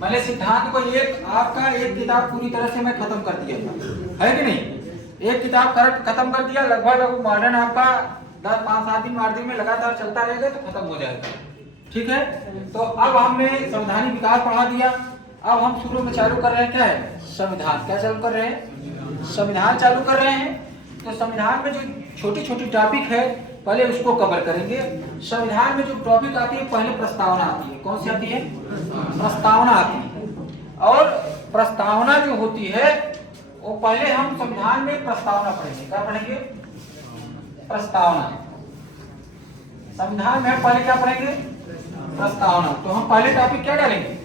मैंने सिद्धांत को एक किताब पूरी तरह से मैं खत्म कर दिया था, है कि नहीं? एक किताब खत्म कर दिया, लगभग मॉडर्न आपका 5-7 दिन 8 दिन में लगातार चलता रहेगा तो खत्म हो जाएगा। ठीक है, तो अब हमने संवैधानिक विकास पढ़ा दिया। अब हम शुरू में चालू कर रहे हैं क्या है? संविधान। क्या चालू कर रहे हैं? संविधान चालू कर रहे हैं। तो संविधान में जो छोटी छोटी टॉपिक है पहले उसको कवर करेंगे। संविधान में जो टॉपिक आती है पहले प्रस्तावना आती है। कौन सी आती है? प्रस्तावना आती है। और प्रस्तावना जो होती है वो पहले हम संविधान में प्रस्तावना पढ़ेंगे। क्या पढ़ेंगे? प्रस्तावना। संविधान में पहले क्या पढ़ेंगे? प्रस्तावना। तो हम पहले टॉपिक क्या डालेंगे?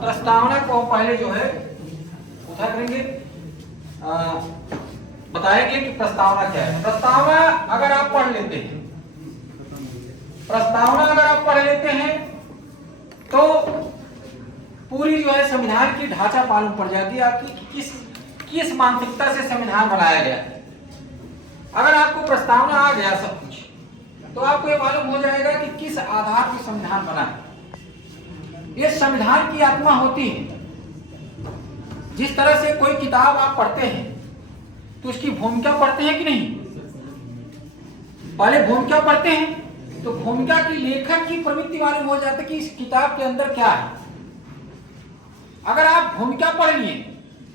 प्रस्तावना को पहले जो है उठा करेंगे, बताएंगे कि प्रस्तावना क्या है। प्रस्तावना अगर आप पढ़ लेते हैं, प्रस्तावना अगर आप पढ़ लेते हैं तो पूरी जो है संविधान की ढांचा मालूम पड़ जाती है आपकी कि किस मानसिकता से संविधान बनाया गया है। अगर आपको प्रस्तावना आ गया सब कुछ तो आपको ये मालूम हो जाएगा कि किस आधार पर संविधान बना है। ये संविधान की आत्मा होती है। जिस तरह से कोई किताब आप पढ़ते हैं तो उसकी भूमिका पढ़ते हैं कि नहीं? पहले भूमिका पढ़ते हैं तो भूमिका की लेखक की प्रवृत्ति मालूम हो जाता है कि इस किताब के अंदर क्या है। अगर आप भूमिका पढ़ लिए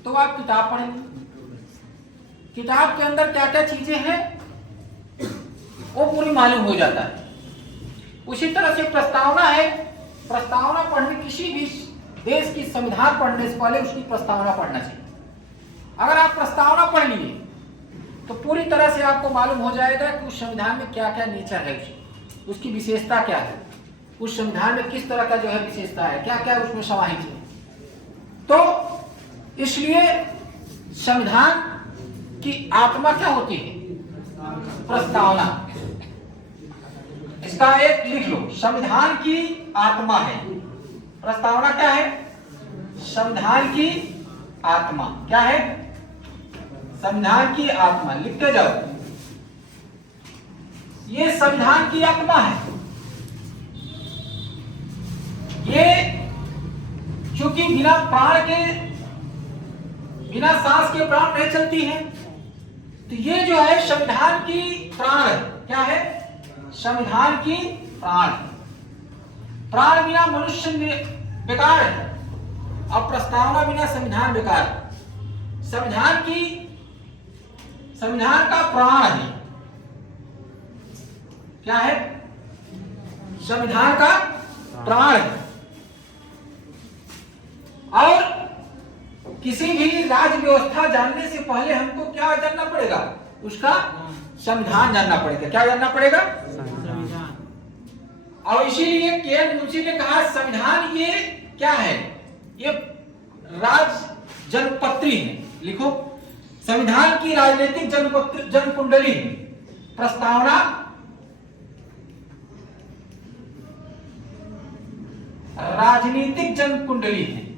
तो आप किताब पढ़ेंगे। किताब के अंदर क्या क्या चीजें हैं वो पूरी मालूम हो जाता है। उसी तरह से प्रस्तावना है। प्रस्तावना पढ़ने, किसी भी देश की संविधान पढ़ने से पहले उसकी प्रस्तावना पढ़ना चाहिए। अगर आप प्रस्तावना पढ़ लिए तो पूरी तरह से आपको मालूम हो जाएगा कि उस संविधान में क्या क्या नेचर है, उसकी विशेषता क्या है, उस संविधान में किस तरह का जो है विशेषता है, क्या क्या उसमें समाहित है। तो इसलिए संविधान की आत्मा क्या होती है? प्रस्तावना। इसका एक लिख लो, संविधान की आत्मा है प्रस्तावना। क्या है? संविधान की आत्मा। क्या है? संविधान की आत्मा। लिखते जाओ, ये संविधान की आत्मा है। ये चूंकि बिना प्राण के, बिना सांस के प्राण नहीं चलती है, तो ये जो है संविधान की प्राण है। क्या है? संविधान की प्राण। प्राण बिना मनुष्य बेकार है और प्रस्तावना बिना संविधान बेकार है। संविधान का प्राण है। क्या है? संविधान का प्राण है। और किसी भी राज्य व्यवस्था जानने से पहले हमको क्या जानना पड़ेगा? उसका संविधान जानना पड़ेगा। क्या जानना पड़ेगा? संविधान। और इसीलिए के मुंशी ने कहा संविधान ये क्या है? ये जनपत्री है। लिखो, संविधान की राजनीतिक जन कुंडली है। प्रस्तावना राजनीतिक जन कुंडली है।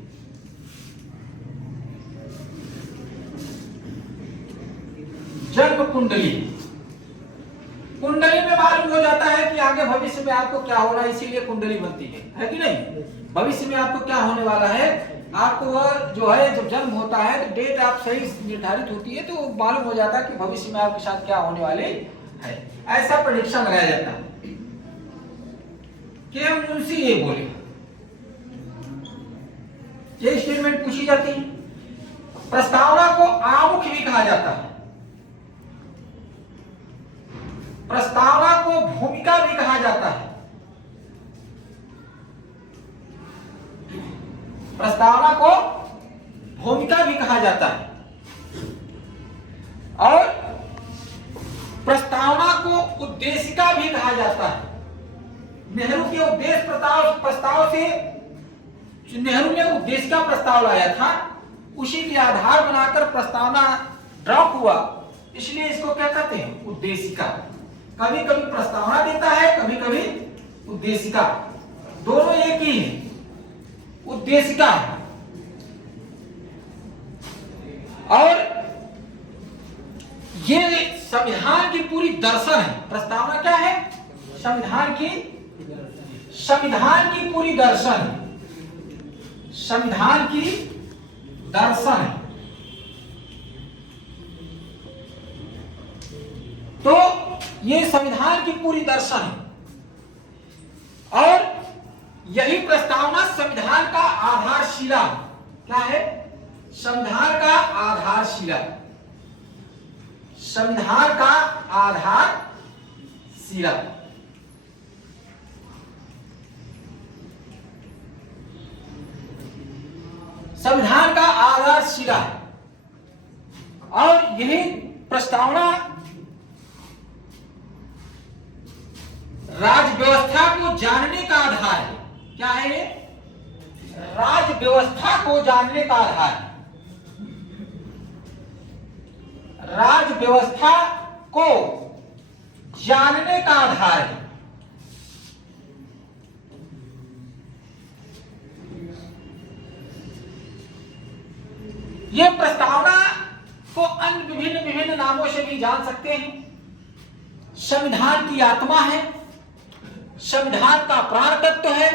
जन्म कुंडली। कुंडली में मालूम हो जाता है कि आगे भविष्य में आपको क्या होना है, इसीलिए कुंडली बनती है कि नहीं? भविष्य में आपको क्या होने वाला है, आपको वह जो है जब जन्म होता है तो डेट आप सही निर्धारित होती है तो मालूम हो जाता है कि भविष्य में आपके साथ क्या होने वाले है। ऐसा प्रेडिक्शन लगाया जाता है। के मुंशी ये बोले, ये स्टेटमेंट पूछी जाती है। प्रस्तावना को आमुख भी कहा जाता है। प्रस्तावना को भूमिका भी कहा जाता है। प्रस्तावना को भूमिका भी कहा जाता है। और प्रस्तावना को उद्देशिका भी कहा जाता है। नेहरू के उद्देश्य प्रस्ताव से नेहरू ने उद्देशिका प्रस्ताव लाया था, उसी के आधार बनाकर प्रस्तावना ड्रॉप हुआ, इसलिए इसको क्या कहते हैं? उद्देशिका। कभी कभी प्रस्तावना देता है, कभी कभी उद्देशिका, दोनों एक ही है। उद्देशिका है। और ये संविधान की पूरी दर्शन है। प्रस्तावना क्या है? संविधान की पूरी दर्शन है। संविधान की दर्शन है। तो ये संविधान की पूरी दर्शन है और यही प्रस्तावना संविधान का आधारशिला क्या है? संविधान का आधारशिला, संविधान का आधारशिला। संविधान का आधारशिला और यही प्रस्तावना राज्य व्यवस्था को जानने का आधार है। क्या है ये? राज्य व्यवस्था को जानने का आधार है। राज्य व्यवस्था को जानने का आधार है। यह प्रस्तावना को अन्य विभिन्न विभिन्न नामों से भी जान सकते हैं। संविधान की आत्मा है, संविधान का प्राण तत्व है,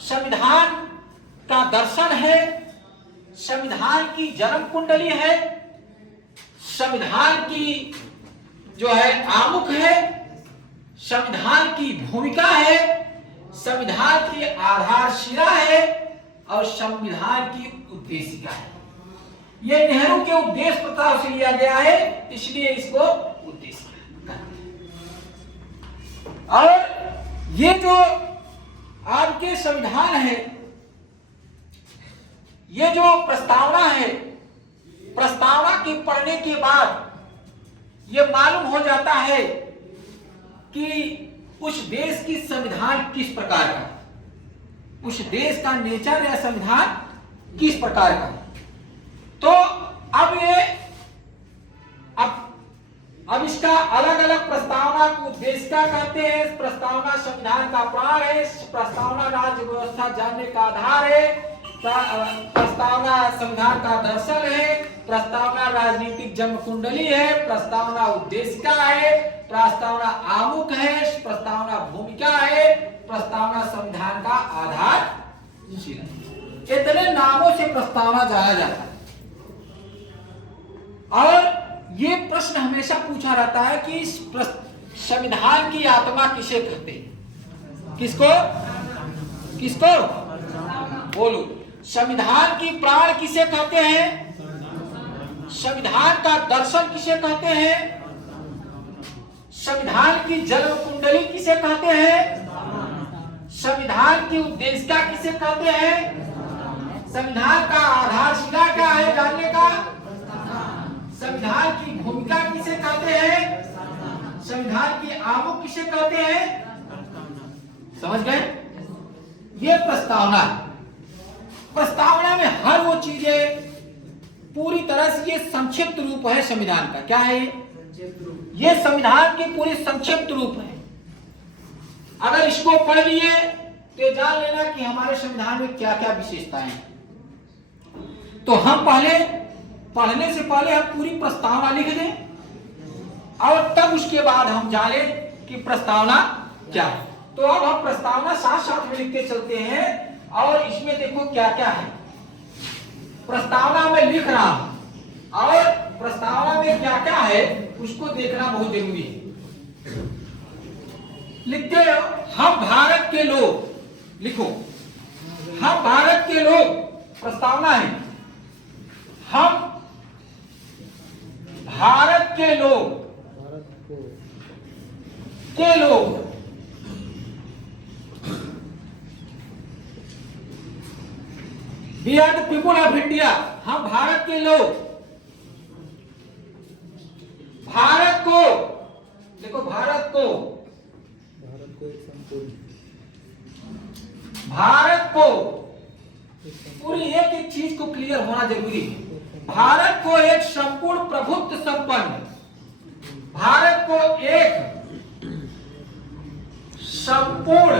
संविधान का दर्शन है, संविधान की जन्म कुंडली है, संविधान की जो है आमुख है, संविधान की भूमिका है, संविधान की आधारशिला है और संविधान की उद्देशिका है। यह नेहरू के उद्देश्य प्रस्ताव से लिया गया है, इसलिए इसको उद्देशिका कहते हैं। और ये जो आपके संविधान है, ये जो प्रस्तावना है, प्रस्तावना के पढ़ने के बाद ये मालूम हो जाता है कि उस देश की संविधान किस प्रकार का, उस देश का नेचर या संविधान किस प्रकार का। तो अब इसका अलग अलग प्रस्तावना को उद्देशिका कहते हैं। प्रस्तावना संविधान का प्राण है, प्रस्तावना राज्य व्यवस्था जानने का आधार है, प्रस्तावना संविधान का दर्शन है, प्रस्तावना राजनीतिक जन्म कुंडली है, प्रस्तावना उद्देशिका है, प्रस्तावना आमुख है, प्रस्तावना भूमिका है, प्रस्तावना संविधान का आधार। इतने नामों से प्रस्तावना जाना जाता है। और ये प्रश्न हमेशा पूछा रहता है कि संविधान की आत्मा किसे कहते हैं? किसको किसको बोलो। संविधान की प्राण किसे कहते हैं? संविधान का दर्शन किसे कहते हैं? संविधान की जन्म कुंडली किसे कहते हैं? संविधान की उद्देशिका किसे कहते हैं? संविधान का आधारशिला क्या है जानने का? संविधान की भूमिका किसे कहते हैं? संविधान की आमुख किसे कहते हैं? समझ गए? ये प्रस्तावना, प्रस्तावना में हर वो चीजें पूरी तरह से, ये संक्षिप्त रूप है संविधान का। क्या है ये? संविधान की पूरी संक्षिप्त रूप है। अगर इसको पढ़ लिए तो जान लेना कि हमारे संविधान में क्या क्या विशेषताएं हैं। तो हम पहले पढ़ने से पहले हम पूरी प्रस्तावना लिख दें और तब उसके बाद हम जाने कि प्रस्तावना क्या है। तो अब हम प्रस्तावना साथ साथ में लिखते चलते हैं और इसमें देखो क्या क्या है। प्रस्तावना में लिख रहा हूं और प्रस्तावना में क्या क्या है उसको देखना बहुत जरूरी है। लिखते हो हम भारत के लोग, लिखो हम भारत के लोग। प्रस्तावना है हम भारत के लोग we are the people of India. हम भारत के लोग, भारत को देखो, भारत को पूरी एक एक चीज को क्लियर होना जरूरी है। भारत को एक संपूर्ण प्रभुत्व संपन्न, भारत को एक संपूर्ण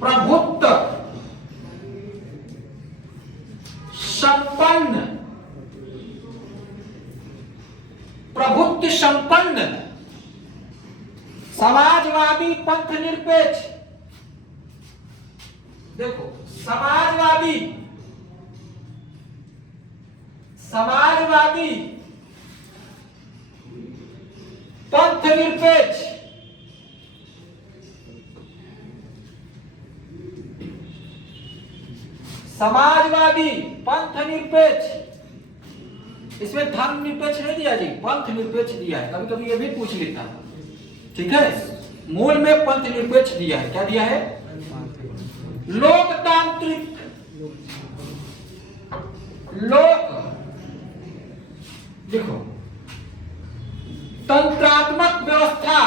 प्रभुत्व संपन्न, प्रभुत्व संपन्न समाजवादी पंथ निरपेक्ष देखो, समाजवादी, समाजवादी, पंथ निरपेक्ष, समाजवादी, पंथ निरपेक्ष, इसमें धर्म निरपेक्ष नहीं दिया जी, पंथ निरपेक्ष दिया है। कभी कभी ये भी पूछ लेता है, ठीक है। मूल में पंथ निरपेक्ष दिया है। क्या दिया है? लोकतांत्रिक, लोक, देखो, तंत्रात्मक व्यवस्था,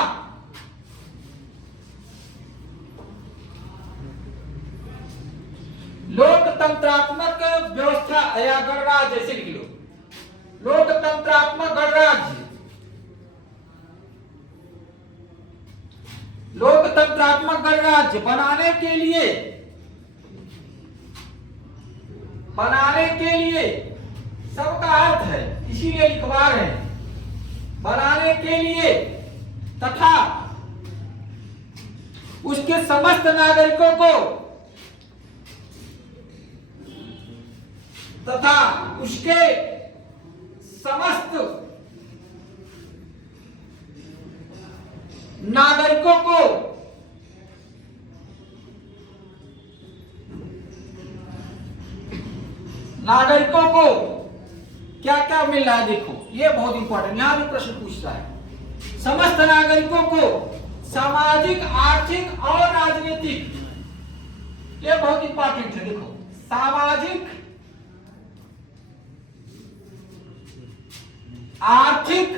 लोकतंत्रात्मक व्यवस्था या गणराज्य, जैसे लिख लो, लोकतंत्रात्मक गणराज्य, लोकतंत्रात्मक गणराज्य बनाने के लिए, बनाने के लिए सबका अर्थ है, इसीलिए लिखवा रहे हैं, बनाने के लिए तथा उसके समस्त नागरिकों को, तथा उसके समस्त नागरिकों को क्या क्या मिल रहा है? देखो, ये बहुत इंपॉर्टेंट, यहां भी प्रश्न पूछता है। समस्त नागरिकों को सामाजिक, आर्थिक और राजनीतिक, ये बहुत इंपॉर्टेंट है। देखो, सामाजिक, आर्थिक,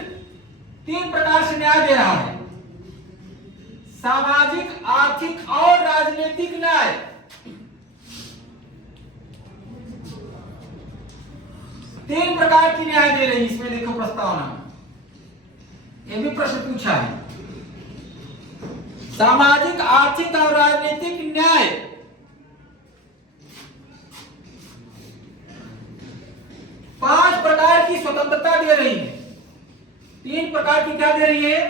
तीन प्रकार से न्याय दे रहा है। सामाजिक, आर्थिक और राजनीतिक न्याय, तीन प्रकार की न्याय दे रही है इसमें। देखो प्रस्तावना में ये भी प्रश्न पूछा है। सामाजिक, आर्थिक और राजनीतिक न्याय, पांच प्रकार की स्वतंत्रता दे रही है। तीन प्रकार की क्या दे रही है?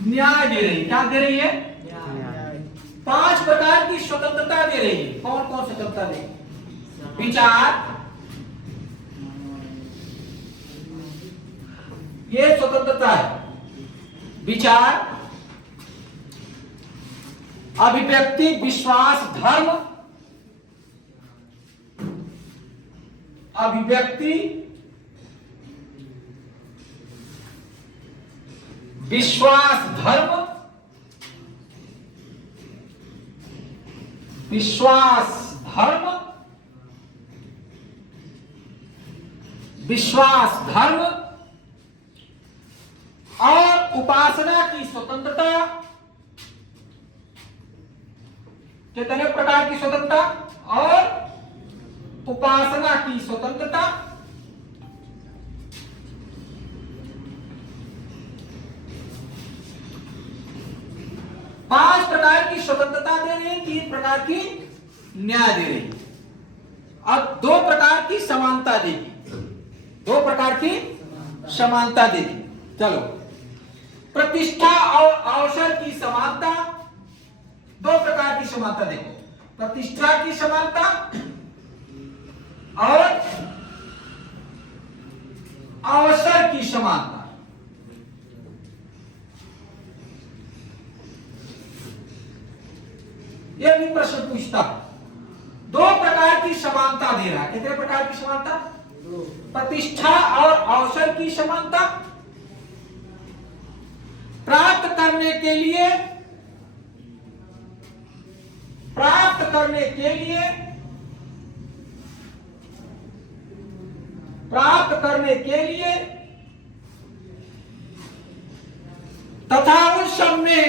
न्याय दे रही है। क्या दे रही है? पांच प्रकार की स्वतंत्रता दे रही है। कौन कौन स्वतंत्रता दे? विचार, ये स्वतंत्रता है। विचार, अभिव्यक्ति, विश्वास, धर्म, अभिव्यक्ति, विश्वास, धर्म, विश्वास, धर्म, विश्वास, धर्म और उपासना की स्वतंत्रता। कितने प्रकार की स्वतंत्रता? और उपासना की स्वतंत्रता, पांच प्रकार की स्वतंत्रता दे रही है, तीन प्रकार की न्याय दे रही है। अब दो प्रकार की समानता देगी, दो प्रकार की समानता देगी। चलो, प्रतिष्ठा और अवसर की समानता, दो प्रकार की समानता देखो, प्रतिष्ठा की समानता और अवसर की समानता। यह भी प्रश्न पूछता, दो प्रकार की समानता दे रहा है। कितने प्रकार की समानता? प्रतिष्ठा और अवसर की समानता। प्राप्त करने के लिए, प्राप्त करने के लिए, प्राप्त करने के लिए तथा उस सब में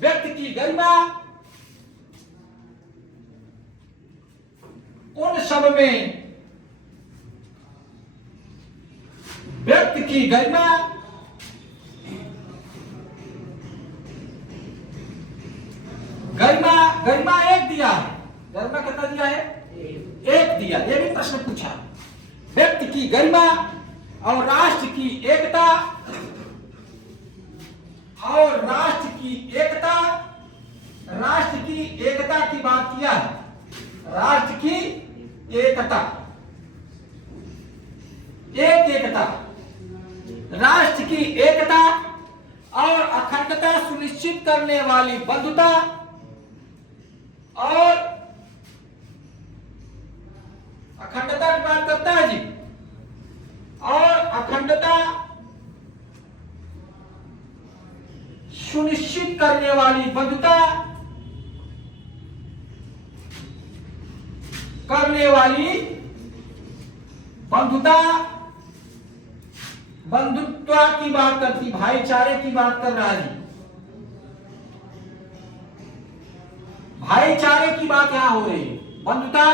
व्यक्ति की गरिमा, उन सब में व्यक्ति की गरिमा, गरिमा, गरिमा एक दिया है। गरिमा कितना दिया है? एक दिया। ये भी प्रश्न पूछा, व्यक्ति की गरिमा और राष्ट्र की एकता, और राष्ट्र की एकता, राष्ट्र की एकता की बात किया है। राष्ट्र की एकता, एकता, राष्ट्र की एकता और अखंडता सुनिश्चित करने वाली बंधुता और अखंडता की बात करता है जी, और अखंडता सुनिश्चित करने वाली बंधुता करने वाली बंधुता, बंधुत्व की बात करती, भाईचारे की बात कर रहा है, भाईचारे की बात यहां हो रही है। बंधुता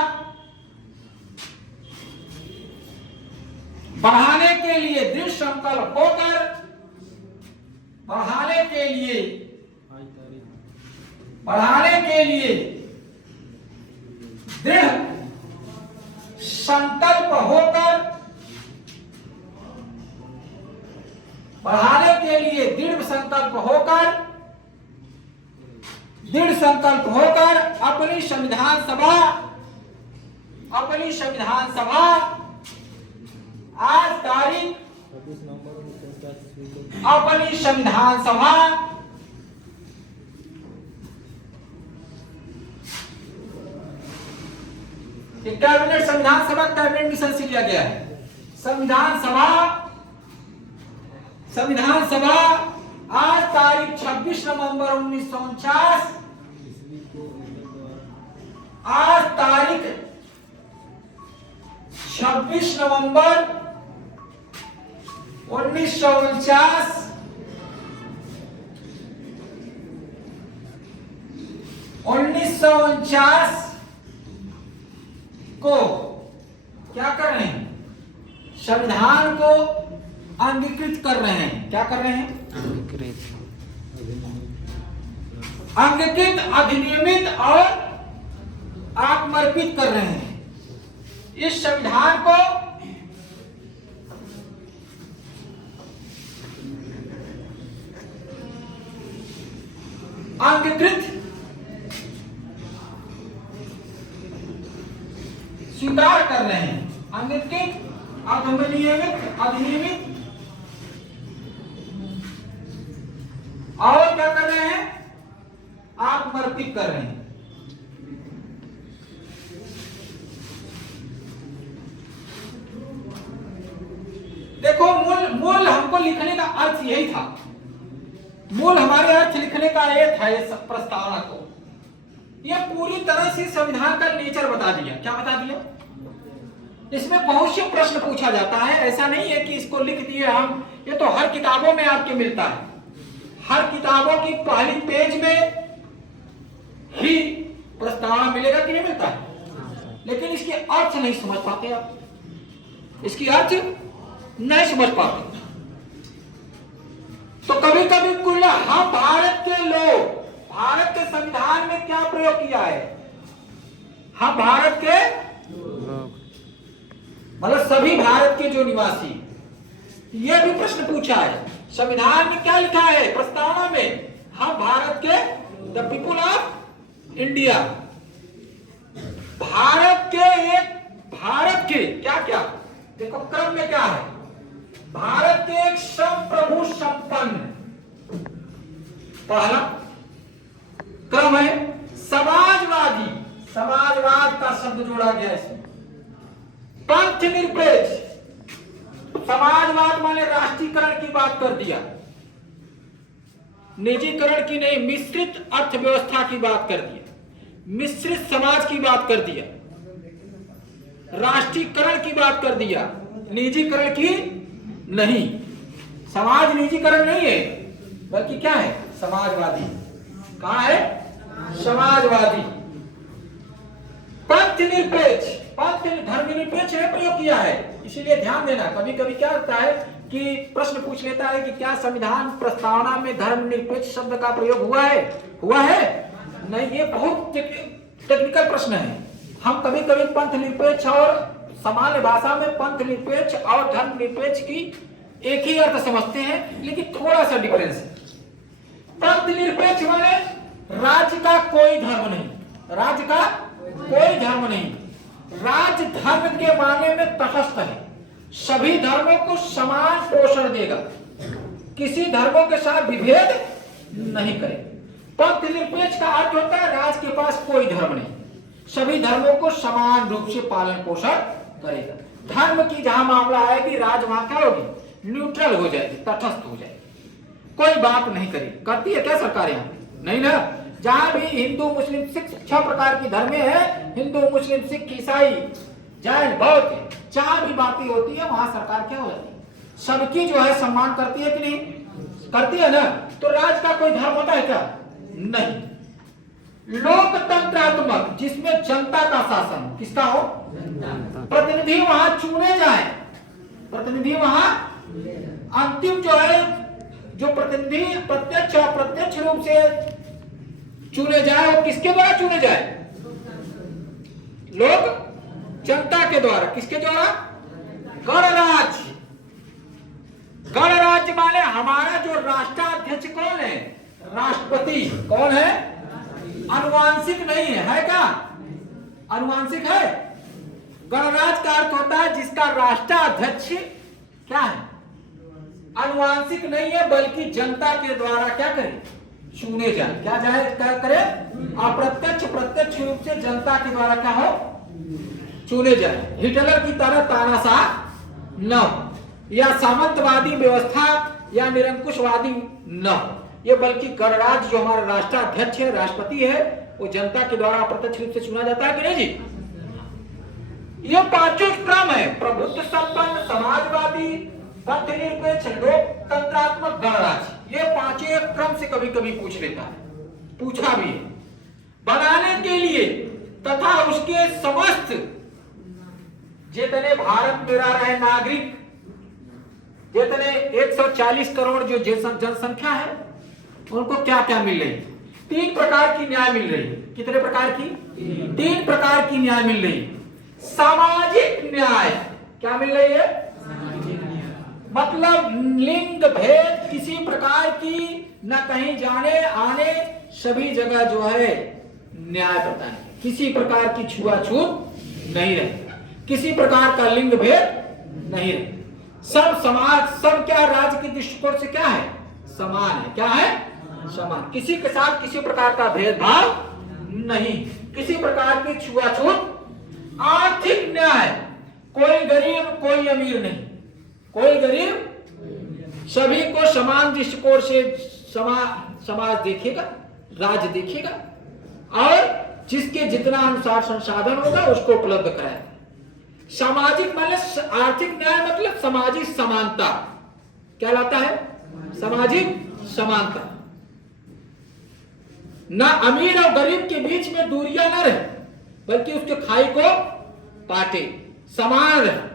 बढ़ाने के लिए दृढ़ संकल्प होकर, बढ़ाने के लिए दृढ़ संकल्प होकर, बढ़ाने के लिए दृढ़ संकल्प होकर अपनी संविधान सभा आज तारीख, अपनी संविधान सभा कैबिनेट, संविधान सभा कैबिनेट मिशन से लिया गया है। संविधान सभा आज तारीख 26 नवंबर 1949, आज तारीख 26 नवंबर 1949 को क्या कर रहे हैं? संविधान को अंगीकृत कर रहे हैं। क्या कर रहे हैं? अंगीकृत, अधिनियमित और आत्मर्पित कर रहे हैं। इस संविधान को अंगीकृत, स्वीकार कर रहे हैं। अंगीकृत, अधिनियमित और क्या कर रहे हैं? आत्मर्पित कर रहे हैं। देखो, मूल हमको लिखने का अर्थ यही था। मूल हमारे अर्थ लिखने का ये था, ये प्रस्तावना को ये पूरी तरह से संविधान का नेचर बता दिया। क्या बता दिया? इसमें बहुत से प्रश्न पूछा जाता है। ऐसा नहीं है कि इसको लिख दिए हम, ये तो हर किताबों में आपके मिलता है। हर किताबों की पहली पेज में ही प्रस्तावना मिलेगा कि नहीं मिलता है, लेकिन इसके अर्थ नहीं समझ पाते आप, इसकी अर्थ नहीं समझ पाते। तो कभी कभी कुल हम भारत के लोग, भारत के संविधान में क्या प्रयोग किया है? हम भारत के मतलब सभी भारत के जो निवासी, यह भी प्रश्न पूछा है। संविधान में क्या लिखा है? प्रस्तावना में हम भारत के, the people of India, Bharat के क्या देखो क्रम में क्या है? भारत के एक संप्रभु संपन्न, पहला क्रम है समाजवादी, समाजवाद का शब्द जोड़ा गया इसमें। पंथ निरपेक्ष, समाजवाद माने राष्ट्रीयकरण की बात कर दिया, निजीकरण की नहीं, मिश्रित अर्थव्यवस्था की बात कर दिया, मिश्रित समाज की बात कर दिया, राष्ट्रीयकरण की बात कर दिया, निजीकरण की नहीं। समाज निजीकरण नहीं है, बल्कि क्या है? समाजवादी। कहां है? समाजवादी। पंथ निरपेक्ष, पंथ धर्मनिरपेक्ष है प्रयोग किया है। इसीलिए ध्यान देना, कभी कभी क्या होता है कि प्रश्न पूछ लेता है कि क्या संविधान प्रस्तावना में धर्मनिरपेक्ष शब्द का प्रयोग हुआ है? नहीं, ये बहुत टेक्निकल प्रश्न है। हम कभी कभी पंथ निरपेक्ष और सामान्य भाषा में पंथ निरपेक्ष और धर्म निरपेक्ष की एक ही अर्थ समझते हैं, लेकिन थोड़ा सा डिफरेंस है। पंथ निरपेक्ष माने राज्य का कोई धर्म नहीं, राज्य का कोई धर्म धर्म नहीं, राज धर्म के माने में तटस्थ है, सभी धर्मों को समान पोषण देगा, किसी धर्मों के साथ विभेद नहीं करे। पंथ निरपेक्ष का अर्थ होता है राज के पास कोई धर्म नहीं, सभी धर्मों को समान रूप से पालन पोषण करेगा। धर्म की जहां मामला आएगी राज वहां क्या होगी, न्यूट्रल हो जाएगी, तटस्थ हो जाएगी, कोई बात नहीं करेगी। करती है क्या सरकार यहाँ? नहीं ना। जहां भी हिंदू मुस्लिम सिख 6 प्रकार की धर्में हैं, हिंदू मुस्लिम सिख ईसाई जैन बौद्ध, जहां भी बातें होती है वहां सरकार क्या हो जाती है, सबकी जो है सम्मान करती है कि नहीं करती है ना। तो राज का कोई धर्म होता है क्या? नहीं। लोकतंत्रात्मक, जिसमें जनता का शासन किसका हो, प्रतिनिधि वहां चुने जाए, प्रतिनिधि वहां अंतिम जो है जो प्रतिनिधि प्रत्यक्ष अप्रत्यक्ष रूप से चुने जाए, वो किसके द्वारा चुने जाए, लोग जनता के द्वारा। किसके द्वारा? गणराज्य। गणराज्य माने हमारा जो राष्ट्राध्यक्ष कौन है, राष्ट्रपति कौन है, अनुवांशिक नहीं है क्या? अनुवांशिक है। गणराज्य का अर्थ होता है जिसका राष्ट्राध्यक्ष क्या है, अनुवांशिक नहीं है, बल्कि जनता के द्वारा क्या करे, चुने जाए। क्या जाए क्या करे, अप्रत्यक्ष प्रत्यक्ष रूप से जनता के द्वारा क्या हो, चुने जाए। हिटलर की तरह तानाशाह न हो, या सामंतवादी व्यवस्था या निरंकुशवादी न हो, ये बल्कि गणराज्य जो हमारा राष्ट्राध्यक्ष है, राष्ट्रपति है, वो जनता के द्वारा अप्रत्यक्ष रूप से चुना जाता है कि नहीं जी। ये 5 क्रम है, प्रभुत्व संपन्न, समाजवादी, पंथ निरपेक्ष, लोकतंत्रात्मक, गणराज्य। ये 5 क्रम से कभी कभी पूछ लेता है, पूछा भी है। बनाने के लिए तथा उसके समस्त जितने भारत में रह रहे नागरिक, जितने 140 करोड़ जो जनसंख्या है, उनको क्या क्या मिल रही है, 3 प्रकार की न्याय मिल रही है। कितने प्रकार की? 3 प्रकार की न्याय मिल रही है। सामाजिक न्याय क्या मिल रही है, मतलब लिंग भेद किसी प्रकार की न कहीं जाने आने, सभी जगह जो है न्याय प्रदान, किसी प्रकार की छुआछूत नहीं रहे, किसी प्रकार का लिंग भेद नहीं रहे, सब समाज, सब क्या राज्य के दृष्टिकोण से क्या है, समान है। क्या है? समान। किसी के साथ किसी प्रकार का भेदभाव नहीं, किसी प्रकार की छुआछूत। आर्थिक न्याय, कोई गरीब कोई अमीर नहीं, कोई गरीब, सभी को समान दृष्टिकोण से समाज देखेगा, राज्य देखेगा, और जिसके जितना अनुसार संसाधन होगा उसको उपलब्ध कराएगा। सामाजिक मतलब आर्थिक न्याय मतलब सामाजिक समानता क्या लाता है, सामाजिक समानता। ना अमीर और गरीब के बीच में दूरियां न रहे, बल्कि उसके खाई को पाटे, समान रहे।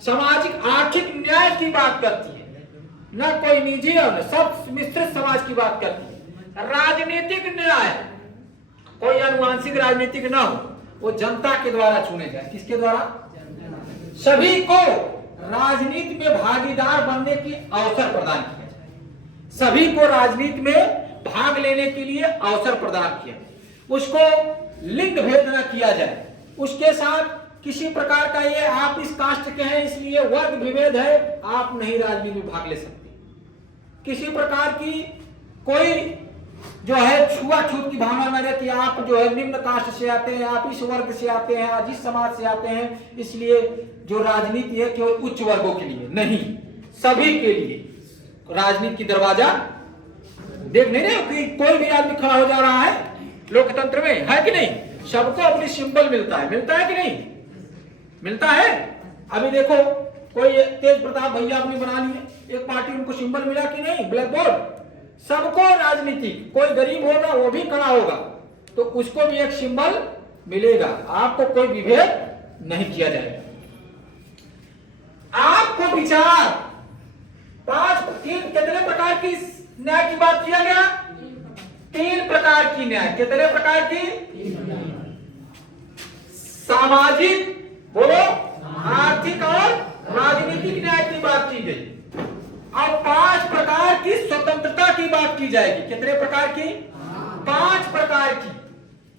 सामाजिक आर्थिक न्याय की बात करती है, न कोई निजी और सब मिश्रित समाज की बात करती है। राजनीतिक न्याय, कोई अनुवांशिक राजनीतिक न हो, वो जनता के द्वारा चुने जाए। किसके द्वारा? सभी को राजनीति में भागीदार बनने की अवसर प्रदान किया जाए, सभी को राजनीति में भाग लेने के लिए अवसर प्रदान किया, उसको लिंग भेद न किया जाए, उसके साथ किसी प्रकार का ये आप इस कास्ट के हैं इसलिए वर्ग विभेद है, आप नहीं राजनीति में भाग ले सकते, किसी प्रकार की कोई जो है छुआछूत की भावना न रहे कि आप जो है निम्न कास्ट से आते हैं, आप इस वर्ग से आते हैं, आज इस समाज से आते हैं, इसलिए जो राजनीति है केवल उच्च वर्गों के लिए नहीं, सभी के लिए राजनीति की दरवाजा देख नहीं रहे कि कोई भी आदमी खड़ा हो जा रहा है लोकतंत्र में, है कि नहीं? सबको अपनी सिंबल मिलता है कि नहीं मिलता है? अभी देखो कोई तेज प्रताप भैया अपनी बना लिए एक पार्टी, उनको सिंबल मिला कि नहीं, ब्लैक बोर्ड। सबको राजनीति, कोई गरीब होगा वो भी खड़ा होगा तो उसको भी एक सिंबल मिलेगा, आपको कोई विभेद नहीं किया जाएगा। आपको विचार 3 कितने प्रकार की न्याय की बात किया गया? 3 प्रकार की न्याय। कितने प्रकार की? सामाजिक, बोलो, आर्थिक और राजनीतिक न्याय की बात की गई। अब 5 प्रकार की स्वतंत्रता की बात की जाएगी। कितने प्रकार की? 5 प्रकार की।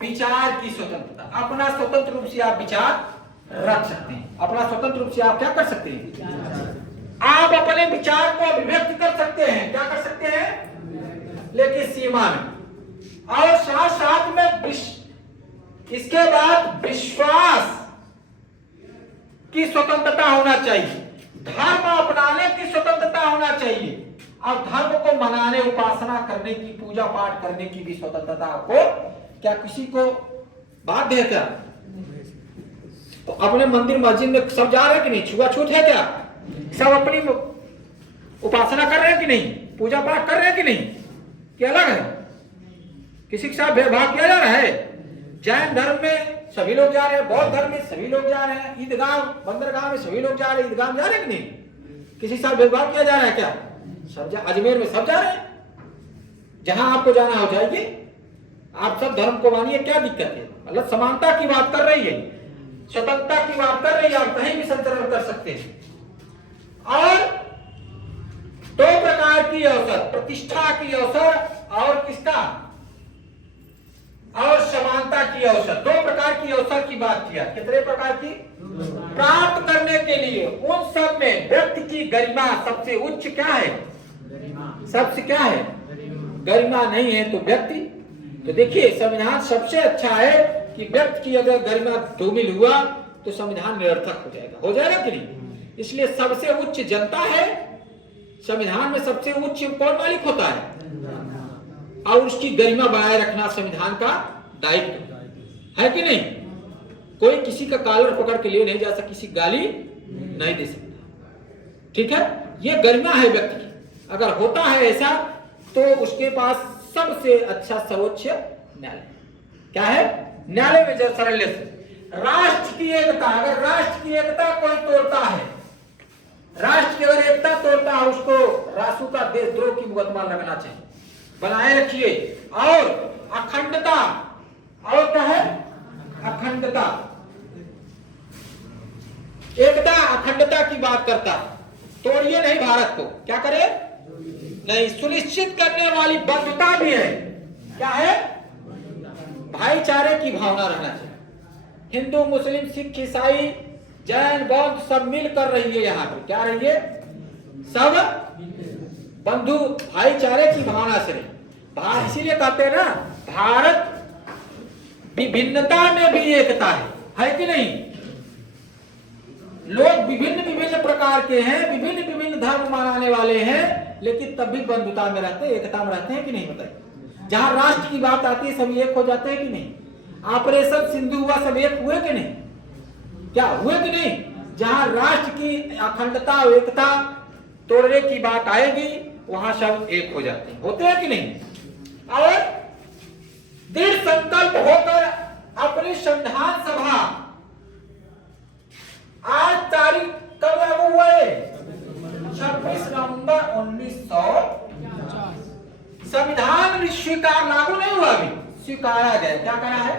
विचार की स्वतंत्रता, अपना स्वतंत्र रूप से आप विचार रख सकते हैं, अपना स्वतंत्र रूप से आप क्या कर सकते हैं, आप अपने विचार को अभिव्यक्त कर सकते हैं, क्या कर सकते हैं, लेकिन सीमा में। और साथ साथ में इसके बाद विश्वास की स्वतंत्रता होना चाहिए, धर्म अपनाने की स्वतंत्रता होना चाहिए, और धर्म को मनाने, उपासना करने की, पूजा पाठ करने की भी स्वतंत्रता आपको, क्या किसी को बाध्य है क्या? तो अपने मंदिर मस्जिद में सब जा रहे हैं कि नहीं? छुआछूत है क्या? सब अपनी उपासना कर रहे हैं कि नहीं? पूजा पाठ कर रहे हैं कि नहीं? क्या अलग है? किसी के साथ भेदभाव किया जा रहा है? जैन धर्म में सभी लोग जा रहे हैं, बौद्ध धर्म में सभी लोग जा रहे हैं, ईदगाह बंदरगाह में सभी लोग जा रहे हैं, ईदगाह में जा रहे हैं कि नहीं? किसी के साथ भेदभाव किया जा रहा है क्या? सब अजमेर में सब जा रहे हैं, जहां आपको जाना हो जाइए, आप सब धर्म को मानिए, क्या दिक्कत है? मतलब समानता की बात कर रही है, स्वतंत्रता की बात कर रही है, आप कहीं भी संचरण कर सकते हैं। और दो प्रकार की अवसर, प्रतिष्ठा की अवसर और किसका, और समानता की अवसर, दो प्रकार की अवसर की बात किया। कितने प्रकार की? प्राप्त करने के लिए उन सब में व्यक्ति की गरिमा सबसे उच्च क्या है, सबसे क्या है, गरिमा नहीं है तो व्यक्ति। तो देखिए संविधान सबसे अच्छा है कि व्यक्ति की अगर गरिमा धूमिल हुआ तो संविधान निरर्थक हो जाएगा, हो जाएगा कि नहीं? इसलिए सबसे उच्च जनता है, संविधान में सबसे उच्च कौन मालिक होता है, और उसकी गरिमा बनाए रखना संविधान का दायित्व है कि नहीं? कोई किसी का कॉलर पकड़ के लिए नहीं जा सकता, किसी गाली नहीं दे सकता, ठीक है? ये गरिमा है व्यक्ति की। अगर होता है ऐसा तो उसके पास सबसे अच्छा सर्वोच्च न्यायालय क्या है, न्यायालय में जब सरल राष्ट्र की एकता, अगर राष्ट्र की एकता कोई तोड़ता है, राष्ट्र की अगर एकता तोड़ता है, उसको राष्ट्र देशद्रोह की मुकदमा लगना चाहिए। बनाए रखिए। और अखंडता, और क्या है, अखंडता, एकता अखंडता की बात करता है, तोड़िए नहीं भारत को, क्या करे नहीं, सुनिश्चित करने वाली बंधुता भी है, क्या है, भाईचारे की भावना रहना चाहिए। हिंदू मुस्लिम सिख ईसाई जैन बौद्ध सब मिल कर रही है, यहाँ पे क्या रही है, सब बंधु भाईचारे की भावना से रही। इसीलिए कहते हैं ना, भारत विभिन्नता में भी एकता है कि नहीं? लोग विभिन्न विभिन्न प्रकार के हैं, विभिन्न विभिन्न धर्म मनाने वाले हैं, लेकिन तब भी बंधुता में रहते हैं, एकता में रहते हैं कि नहीं? बताइए। जहां राष्ट्र की बात आती है सब एक हो जाते हैं कि नहीं? ऑपरेशन सिंधु हुआ, सब एक हुए कि नहीं? क्या हुए कि नहीं? जहां राष्ट्र की अखंडता और एकता तोड़ने की बात आएगी वहां सब एक हो जाते हैं, होते हैं कि नहीं? और दृढ़ संकल्प होकर अपनी संविधान सभा, आज तारीख कब लागू हुआ है, 26 नवंबर 1950। संविधान स्वीकार लागू नहीं हुआ, अभी स्वीकारा गया, क्या करा है,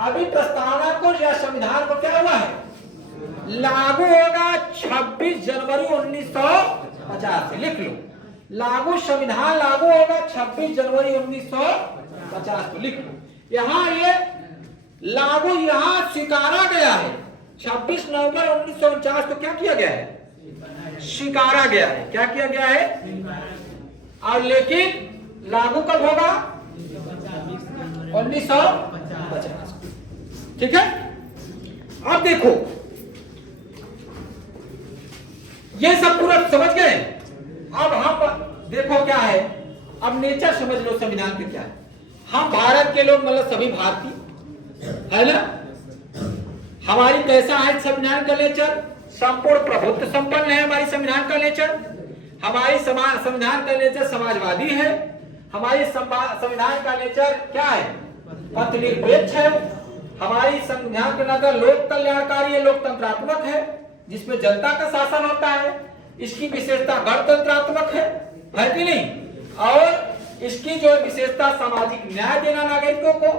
अभी प्रस्तावना को या संविधान को क्या हुआ है, लागू होगा 26 जनवरी 1950 से, लिख लो, लागू संविधान लागू होगा 26 जनवरी 1950 को, लिख लो। यहाँ ये लागू यहाँ स्वीकारा गया है, 26 नवंबर 1949 को क्या किया गया है, स्वीकारा गया है, क्या किया गया है, और लेकिन लागू कब होगा, 1950, ठीक है? अब देखो ये सब पूरा समझ गए। अब हम देखो क्या है, अब नेचर समझ लो संविधान के क्या है। हम भारत के लोग, मतलब सभी भारतीय है ना, हमारी कैसा है संविधान का नेचर, संपूर्ण प्रभुत्व संपन्न है हमारी संविधान का नेचर। हमारी संविधान का नेचर समाजवादी है। हमारी संविधान का नेचर क्या है, पथ निरपेक्ष है। हमारी संविधान का नेचर लोक कल्याणकारी है, लोकतंत्रात्मक है, जिसमें जनता का शासन होता है। इसकी विशेषता गणतंत्रात्मक है कि नहीं? और इसकी जो विशेषता सामाजिक न्याय देना नागरिकों को,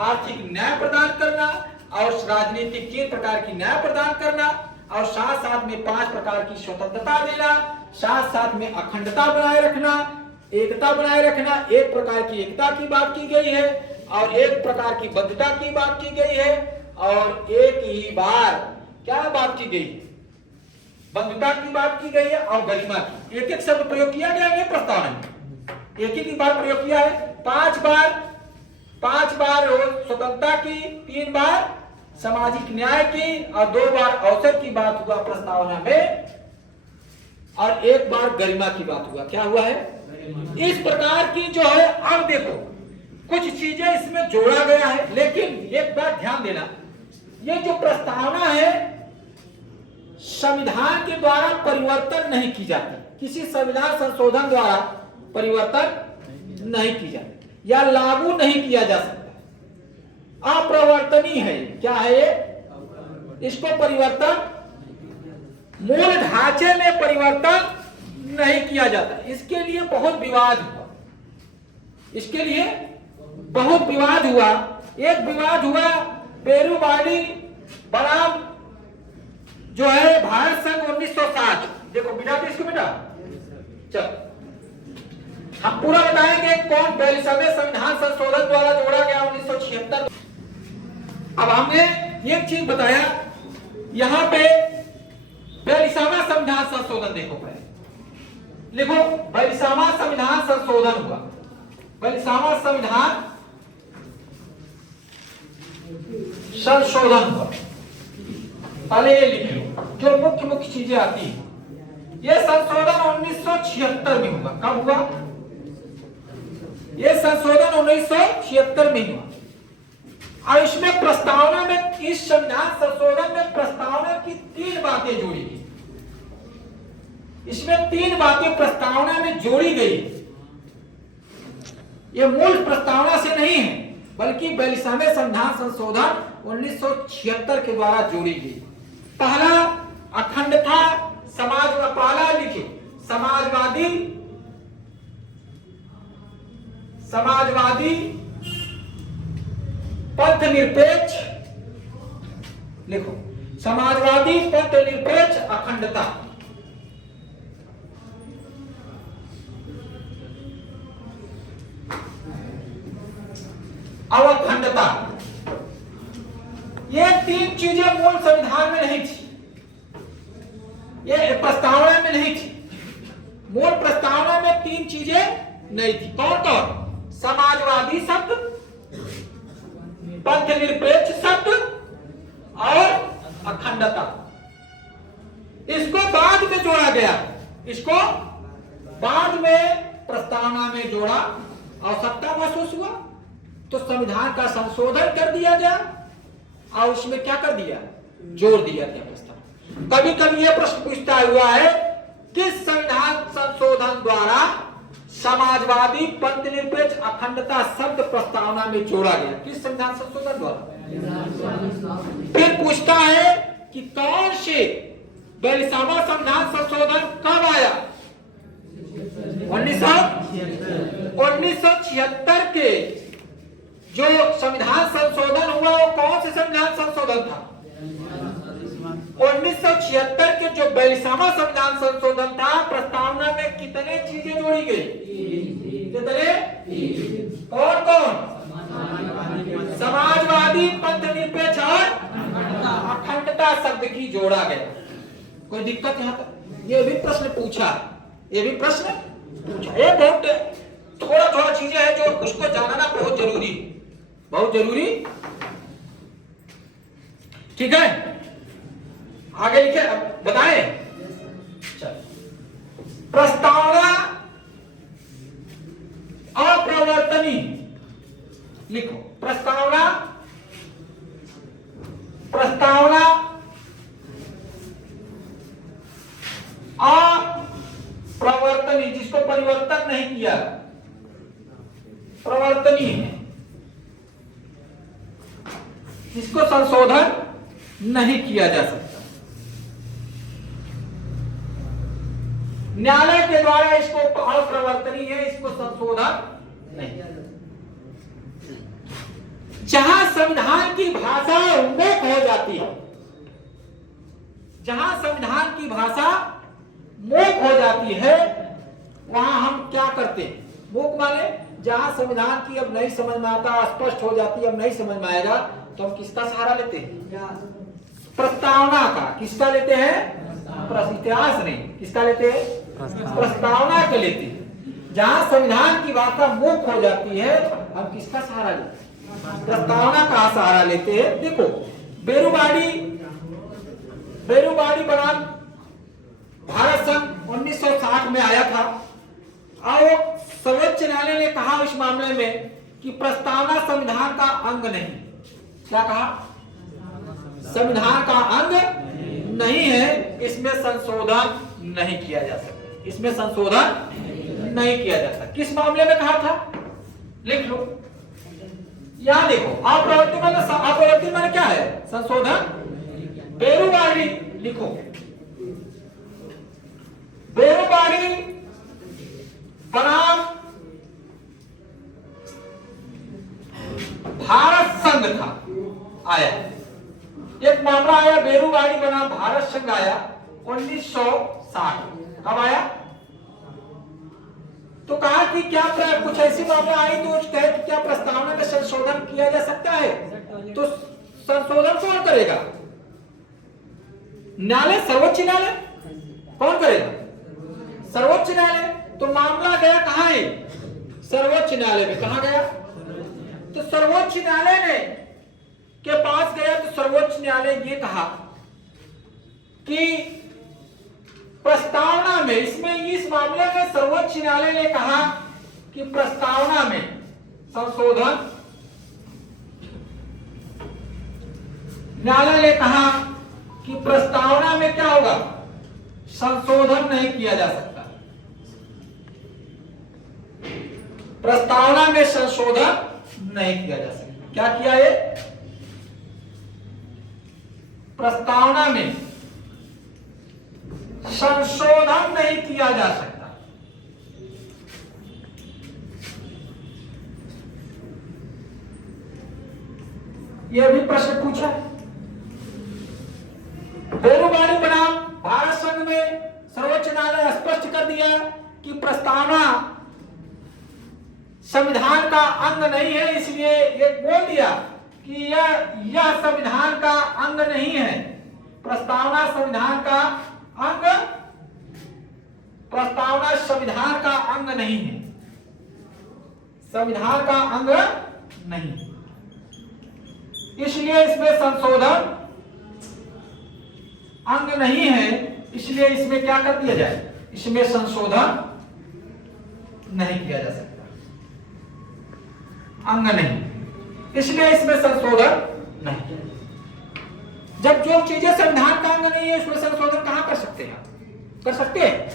आर्थिक न्याय प्रदान करना, और राजनीतिक 3 प्रकार की न्याय प्रदान करना, और साथ साथ में 5 प्रकार की स्वतंत्रता देना, साथ साथ में अखंडता बनाए रखना, एकता बनाए रखना। 1 प्रकार की एकता की बात की गई है, और एक प्रकार की बद्धता की बात की गई है और एक ही बार क्या बात की गई, बद्धता की बात की गई है और गरिमा की। एक एक शब्द प्रयोग किया गया है प्रस्तावना में, एक ही बार प्रयोग किया है। 5 बार स्वतंत्रता की, 3 बार सामाजिक न्याय की और 2 बार अवसर की बात हुआ प्रस्तावना में और 1 बार गरिमा की बात हुआ। क्या हुआ है? इस प्रकार की जो है। अब देखो कुछ चीजें इसमें जोड़ा गया है, लेकिन एक बात ध्यान देना, ये जो प्रस्तावना है संविधान के द्वारा परिवर्तन नहीं की जाती, किसी संविधान संशोधन द्वारा परिवर्तन नहीं की जाती या लागू नहीं किया जा सकता, अप्रवर्तनीय है। क्या है ये? इसको परिवर्तन, मूल ढांचे में परिवर्तन नहीं किया जाता। इसके लिए बहुत विवाद हुआ, इसके लिए बहुत विवाद हुआ। एक विवाद हुआ पेरुवाड़ी बनाम जो है भारत संघ 1960। देखो बिना इसको बेटा, चल हम पूरा बताएंगे कौन 42वें संविधान संशोधन द्वारा जोड़ा गया 1976। अब हमने एक चीज बताया, यहां पे 42वां संविधान संशोधन देखो, पहले लिखो 42वां संविधान संशोधन हुआ, 42वां संविधान संशोधन हुआ। पहले ये लिख लो जो मुख्य मुख्य चीजें आती हैं। ये संशोधन 1976 में हुआ। कब हुआ? ये संशोधन 1976 में हुआ और इसमें प्रस्तावना में, इस संविधान संशोधन में प्रस्तावना की 3 बातें जोड़ी गई। इसमें 3 बातें प्रस्तावना में जोड़ी गई। ये मूल प्रस्तावना से नहीं है बल्कि 42वें संविधान संशोधन 1976 के द्वारा जोड़ी गई। पहला अखंडता, पहला लिखे समाजवादी पंथ निरपेक्ष, लिखो समाजवादी पंथ निरपेक्ष अखंडता। अखंडता, ये 3 चीजें मूल संविधान में नहीं थी, ये प्रस्तावना में नहीं थी। मूल प्रस्तावना में 3 चीजें नहीं थी। कौन कौन? समाजवादी शब्द, पंथ निरपेक्ष शब्द और अखंडता। इसको बाद में जोड़ा गया, इसको बाद में प्रस्तावना में जोड़ा, आवश्यकता महसूस हुआ तो संविधान का संशोधन कर दिया गया और उसमें क्या कर दिया? जोड़ दिया गया प्रस्ताव। कभी कभी यह प्रश्न पूछता हुआ है किस संविधान संशोधन द्वारा समाजवादी पंथ निरपेक्ष अखंडता शब्द प्रस्तावना में जोड़ा गया? किस संविधान संशोधन द्वारा? फिर पूछता है कि कौन से 42वां संविधान संशोधन कब आया? 1976 के जो संविधान संशोधन हुआ वो कौन से संविधान संशोधन था? 1976 के जो 42वां संविधान संशोधन था, प्रस्तावना में कितने चीजें जोड़ी गई? कितने? कौन कौन? समाजवादी पंथ निरपेक्ष और अखंडता शब्द की जोड़ा गया। कोई दिक्कत यहाँ तक? ये भी प्रश्न पूछा, ये भी प्रश्न पूछा। ये बहुत थोड़ा चीजें हैं जो उसको जानना बहुत जरूरी, बहुत जरूरी। ठीक है, आगे लिखे, बताएं। प्रस्तावना अप्रवर्तनीय, लिखो प्रस्तावना अप्रवर्तनीय, जिसको परिवर्तन नहीं किया, प्रवर्तनीय है, जिसको संशोधन नहीं किया जा सकता। न्यायालय के द्वारा इसको अप्रवर्तनीय है, इसको संशोधन नहीं। जहां संविधान की भाषा मूक हो जाती है, जहां संविधान की भाषा मूक हो जाती है, वहां हम क्या करते हैं? मूक माने जहां संविधान की अब नहीं समझ में आता, स्पष्ट हो जाती है, अब नहीं समझ में आएगा, तो हम किसका सहारा लेते हैं? प्रस्तावना का। किसका लेते हैं? इतिहास नहीं, किसका लेते हैं? प्रस्तावना के लेते हैं। जहां संविधान की वार्ता मुख हो जाती है, हम किसका सहारा लेते हैं? प्रस्तावना का सहारा लेते हैं। देखो, बेरूबाड़ी बनाम भारत संघ 1960 में आया था और सर्वोच्च न्यायालय ने कहा इस मामले में कि प्रस्तावना संविधान का अंग नहीं। क्या कहा? संविधान का अंग नहीं है, इसमें संशोधन नहीं किया जा सकता, इसमें संशोधन नहीं किया जा सकता। किस मामले में कहा था? लिख लो, यहां देखो। अप्रवृत्ति माने क्या है? संशोधन। बेरूबाड़ी लिखो, बेरूबाड़ी बनाम भारत संघ था, आया एक मामला आया, बेरूबाड़ी बनाम भारत संघ आया 1960। कब आया? तो कहा कि क्या कुछ ऐसी मामला आई तो कहे कि क्या प्रस्तावना में संशोधन किया जा सकता है? तो संशोधन कौन करेगा? न्यायालय, सर्वोच्च न्यायालय। कौन करेगा? सर्वोच्च न्यायालय। तो मामला गया कहां है? सर्वोच्च न्यायालय में। कहां गया? तो सर्वोच्च न्यायालय ने के पास गया तो सर्वोच्च न्यायालय ये कहा कि प्रस्तावना में, इस मामले में सर्वोच्च न्यायालय ने कहा कि प्रस्तावना में संशोधन, न्यायालय ने कहा कि प्रस्तावना में क्या होगा? संशोधन नहीं किया जा सकता। प्रस्तावना में संशोधन नहीं किया जा सकता। क्या किया ये? प्रस्तावना में संशोधन नहीं किया जा सकता। यह भी प्रश्न पूछा है। बेरूबाड़ी बनाम भारत संघ में सर्वोच्च न्यायालय स्पष्ट कर दिया कि प्रस्तावना संविधान का अंग नहीं है, इसलिए ये बोल दिया कि यह संविधान का अंग नहीं है। प्रस्तावना संविधान का अंग, प्रस्तावना संविधान का अंग नहीं है, संविधान का अंग नहीं, इसलिए इसमें संशोधन अंग नहीं है, इसलिए इसमें क्या कर दिया जाए? इसमें संशोधन नहीं किया जा सकता, अंग नहीं, इसलिए इसमें संशोधन नहीं। जब जो चीजें संविधान का अंग नहीं है, इसमें संशोधन कहां कर सकते हैं? कर सकते हैं।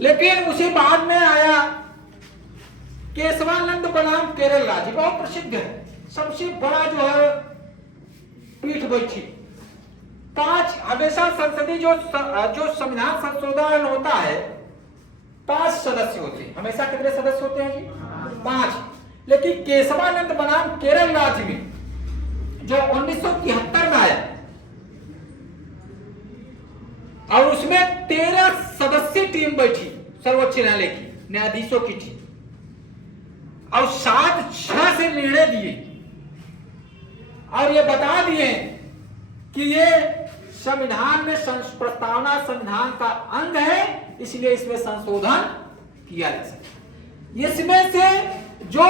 लेकिन उसी बाद में आया केशवानंद बनाम केरल राज्य, बहुत प्रसिद्ध है, सबसे बड़ा जो है पीठ बैठी। 5 हमेशा संसदीय जो संविधान संशोधन होता है 5 सदस्य होते हैं। हमेशा कितने सदस्य होते हैं जी? 5। लेकिन केशवानंद बनाम केरल राज्य में जो 1973 में आया और उसमें 13 सदस्यीय टीम बैठी सर्वोच्च न्यायालय की, न्यायाधीशों की टीम, और 7-6 से निर्णय दिए और ये बता दिए कि ये संविधान में प्रस्तावना संविधान का अंग है, इसलिए इसमें संशोधन किया जा सकता। इसमें से जो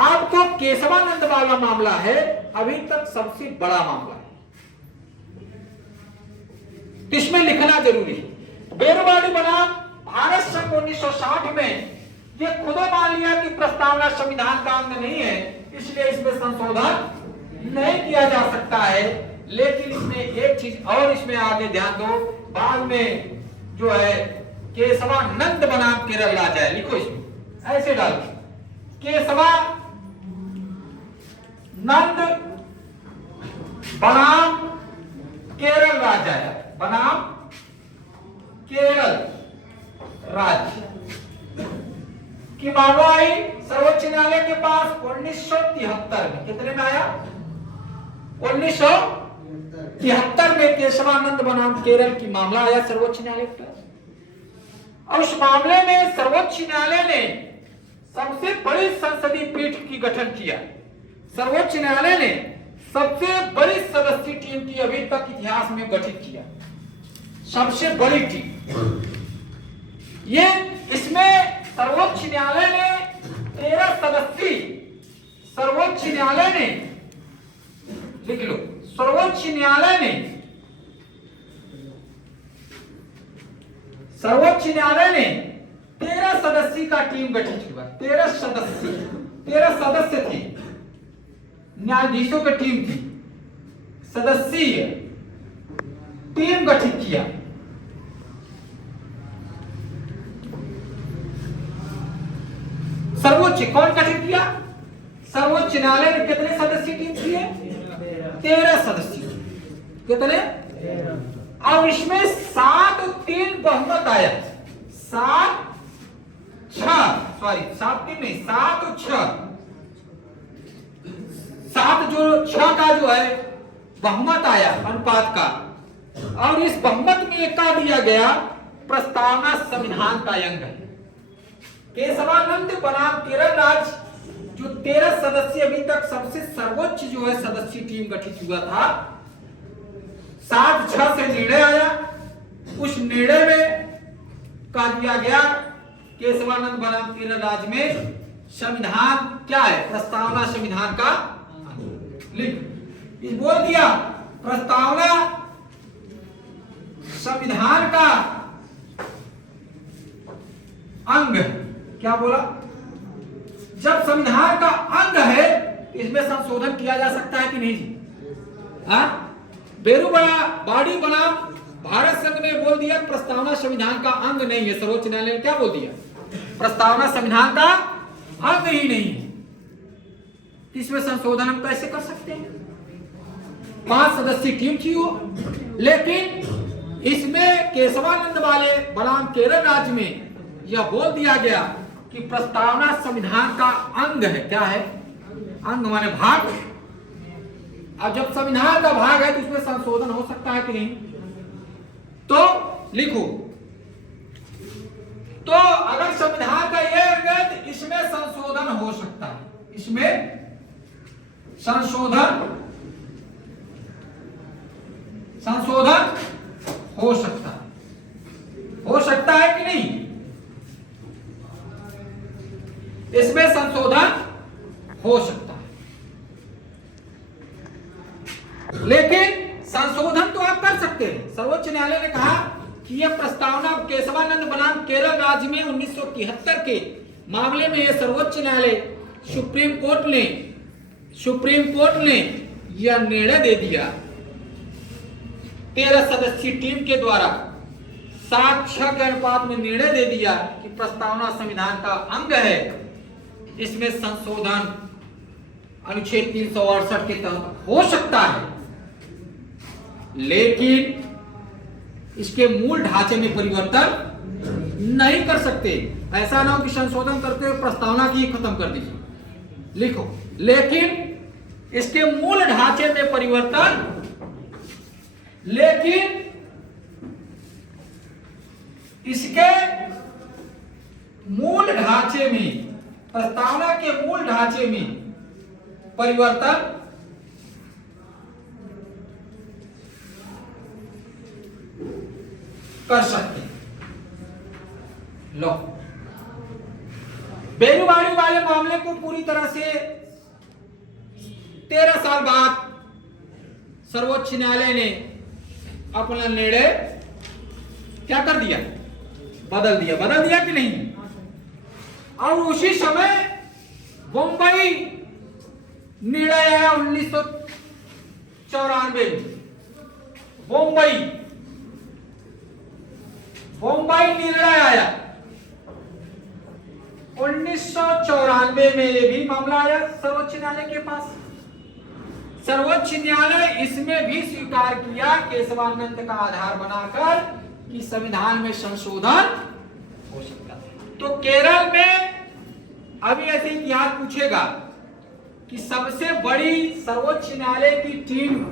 आपको केशवानंद वाला मामला है अभी तक सबसे बड़ा मामला है, तो इसमें लिखना जरूरी है। बेरूबाड़ी बनाम भारत संघ 1960 में ये खुद मान लिया कि प्रस्तावना संविधान का अंग नहीं है, इसलिए इसमें संशोधन नहीं किया जा सकता है। लेकिन इसमें एक चीज और इसमें आगे ध्यान दो, बाद में जो है केशवानंद बनाम केरल राज्य है, लिखो इसमें ऐसे डाल, केशवानंद बनाम केरल राज्य है, बनाम केरल राज्य की मामला आई सर्वोच्च न्यायालय के पास 1973 में। कितने में आया? 1973 में केशवानंद बनाम केरल की मामला आया सर्वोच्च न्यायालय के पास और उस मामले में सर्वोच्च न्यायालय ने सबसे बड़ी संसदीय पीठ की गठन किया। सर्वोच्च न्यायालय ने सबसे बड़ी सदस्यीय टीम की अभी तक इतिहास में गठित किया, सबसे बड़ी टीम ये। इसमें सर्वोच्च न्यायालय ने 13 सदस्यीय, सर्वोच्च न्यायालय ने, लिख लो, सर्वोच्च न्यायालय ने 13 सदस्यीय का टीम गठित हुआ। 13 सदस्य थे, न्यायाधीशों की टीम थी, सदस्यीय टीम गठित किया। सर्वोच्च कौन गठित किया? सर्वोच्च न्यायालय ने कितने सदस्यीय टीम की है? 13 सदस्यीय। कितने? और इसमें 7 और 3 बहुमत आया। 7 और 6 7 जो 6 का जो है बहुमत आया अनुपात का, और इस बहुमत में एक का दिया गया प्रस्तावना संविधान का अंग है। केशवानंद बनाम केरल राज्य जो 13 सदस्यीय अभी तक सबसे सर्वोच्च जो है सदस्यीय टीम गठित हुआ था, 7-6 से निर्णय आया। उस निर्णय में कहा दिया गया केशवानंद बनाम केरल राज्य में संविधान क्या है? प्रस्तावना संविधान का लिख बोल दिया, प्रस्तावना संविधान का अंग। क्या बोला? जब संविधान का अंग है इसमें संशोधन किया जा सकता है कि नहीं जी? बेरुबड़ा बाड़ी बनाम भारत संघ में बोल दिया प्रस्तावना संविधान का अंग नहीं है। सर्वोच्च न्यायालय ने क्या बोल दिया? प्रस्तावना संविधान का अंग ही नहीं है, इसमें संशोधन हम कैसे कर सकते हैं? 5 सदस्यीय टीम थी वो, लेकिन इसमें केशवानंद वाले बनाम केरल राज्य में यह बोल दिया गया कि प्रस्तावना संविधान का अंग है। क्या है? अंग माने भाग। अब जब संविधान का भाग है तो इसमें संशोधन हो सकता है कि नहीं? तो लिखो, तो अगर संविधान का यह अंग है तो इसमें संशोधन हो सकता है, इसमें संशोधन हो सकता है कि नहीं? इसमें संशोधन हो सकता है, लेकिन संशोधन तो आप कर सकते हैं। सर्वोच्च न्यायालय ने कहा कि यह प्रस्तावना केशवानंद बनाम केरल राज्य में 1973 के मामले में यह सर्वोच्च न्यायालय सुप्रीम कोर्ट ने यह निर्णय दे दिया 13 सदस्यीय टीम के द्वारा 7-6 के अनुपात में निर्णय दे दिया कि प्रस्तावना संविधान का अंग है, इसमें संशोधन अनुच्छेद 368 के तहत हो सकता है, लेकिन इसके मूल ढांचे में परिवर्तन नहीं कर सकते। ऐसा ना हो कि संशोधन करते हुए प्रस्तावना की खत्म कर दीजिए। लिखो, लेकिन इसके मूल ढांचे में परिवर्तन, लेकिन इसके मूल ढांचे में, प्रस्तावना के मूल ढांचे में परिवर्तन कर सकते। लो, बेरुवाड़ी वाले मामले को पूरी तरह से 13 साल बाद सर्वोच्च न्यायालय ने अपना निर्णय क्या कर दिया? बदल दिया कि नहीं? और उसी समय बंबई निर्णय आया 1994 में। बंबई निर्णय आया 1994 में। ये भी मामला आया सर्वोच्च न्यायालय के पास। सर्वोच्च न्यायालय इसमें भी स्वीकार किया केशवानंद का आधार बनाकर कि संविधान में संशोधन हो सकता है। तो केरल में अभी ऐसे इतिहास पूछेगा कि सबसे बड़ी सर्वोच्च न्यायालय की टीम,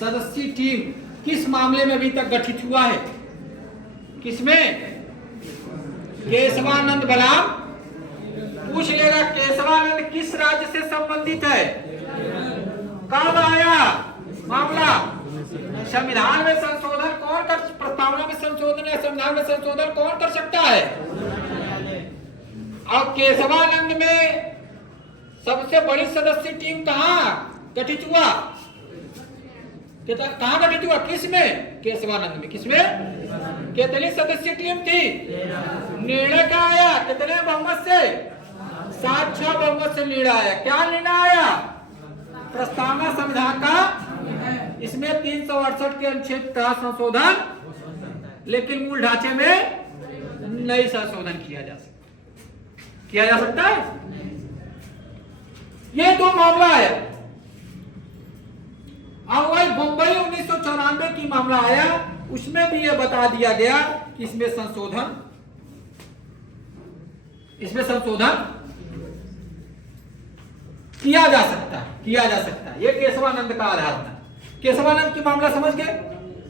सदस्यीय टीम किस मामले में अभी तक गठित हुआ है? किसमें? केशवानंद बलराम पूछ लेगा केशवानंद किस राज्य से संबंधित है, कब आया मामला, संविधान में संशोधन कौन कर, प्रस्तावना में संशोधन या संविधान में संशोधन कौन कर सकता है। अब केशवानंद में सबसे बड़ी सदस्य टीम कहाँ गठित हुआ, कहाँ गठित हुआ, किसमें, केशवानंद में, किसमें, कितनी सदस्य टीम थी, निर्णय क्या आया, कितने बहुमत से, 7-6 बहुमत से निर्णय आया। क्या निर्णय आया, प्रस्तावना संविधान का, इसमें 368 के अनुच्छेद का संशोधन, लेकिन मूल ढांचे में नई संशोधन किया जा सकता है। ये दो मामला है। अब वही मुंबई 1994 की मामला आया, उसमें भी यह बता दिया गया कि इसमें संशोधन किया जा सकता है। ये केशवानंद का आधार था। केशवानंद की मामला समझ गए,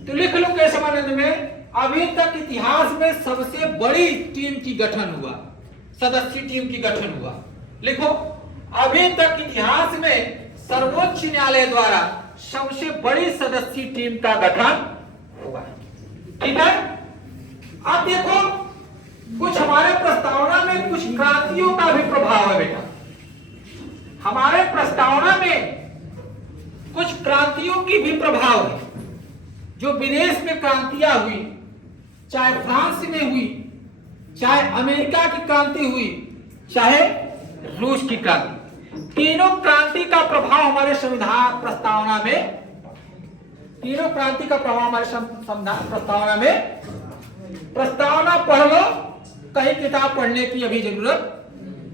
तो लिख लो केशवानंद में अभी तक इतिहास में सबसे बड़ी टीम की गठन हुआ, सदस्य टीम की गठन हुआ। लिखो, अभी तक इतिहास में सर्वोच्च न्यायालय द्वारा सबसे बड़ी सदस्य टीम का गठन हुआ। ठीक है। अब देखो, कुछ हमारे प्रस्तावना में कुछ क्रांतियों का भी प्रभाव है बेटा। हमारे प्रस्तावना में कुछ क्रांतियों की भी प्रभाव है। जो विदेश में क्रांतियां हुई, चाहे फ्रांस में हुई, चाहे अमेरिका की क्रांति हुई, चाहे रूस की क्रांति, तीनों क्रांति का प्रभाव हमारे संविधान प्रस्तावना में, तीनों क्रांति का प्रभाव हमारे संविधान प्रस्तावना में। प्रस्तावना पढ़ लो, कहीं किताब पढ़ने की अभी जरूरत,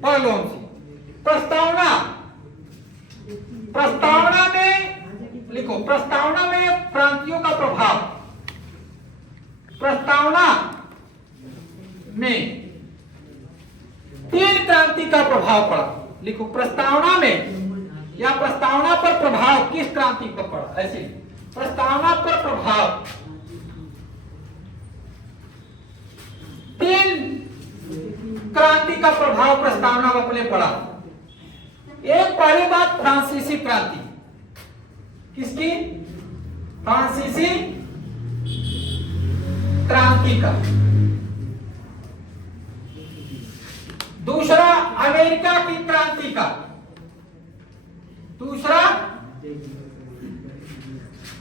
पढ़ लो उनसे। प्रस्तावना में लिखो, प्रस्तावना में क्रांतियों का प्रभाव, प्रस्तावना में 3 क्रांति का प्रभाव पड़ा। लिखो, प्रस्तावना में या प्रस्तावना पर प्रभाव किस क्रांति पर पड़ा, ऐसे प्रस्तावना पर प्रभाव 3 क्रांति का प्रभाव प्रस्तावना पर पड़ा। एक पहली बात फ्रांसीसी क्रांति, किसकी, फ्रांसीसी क्रांति का। दूसरा अमेरिका की क्रांति का, दूसरा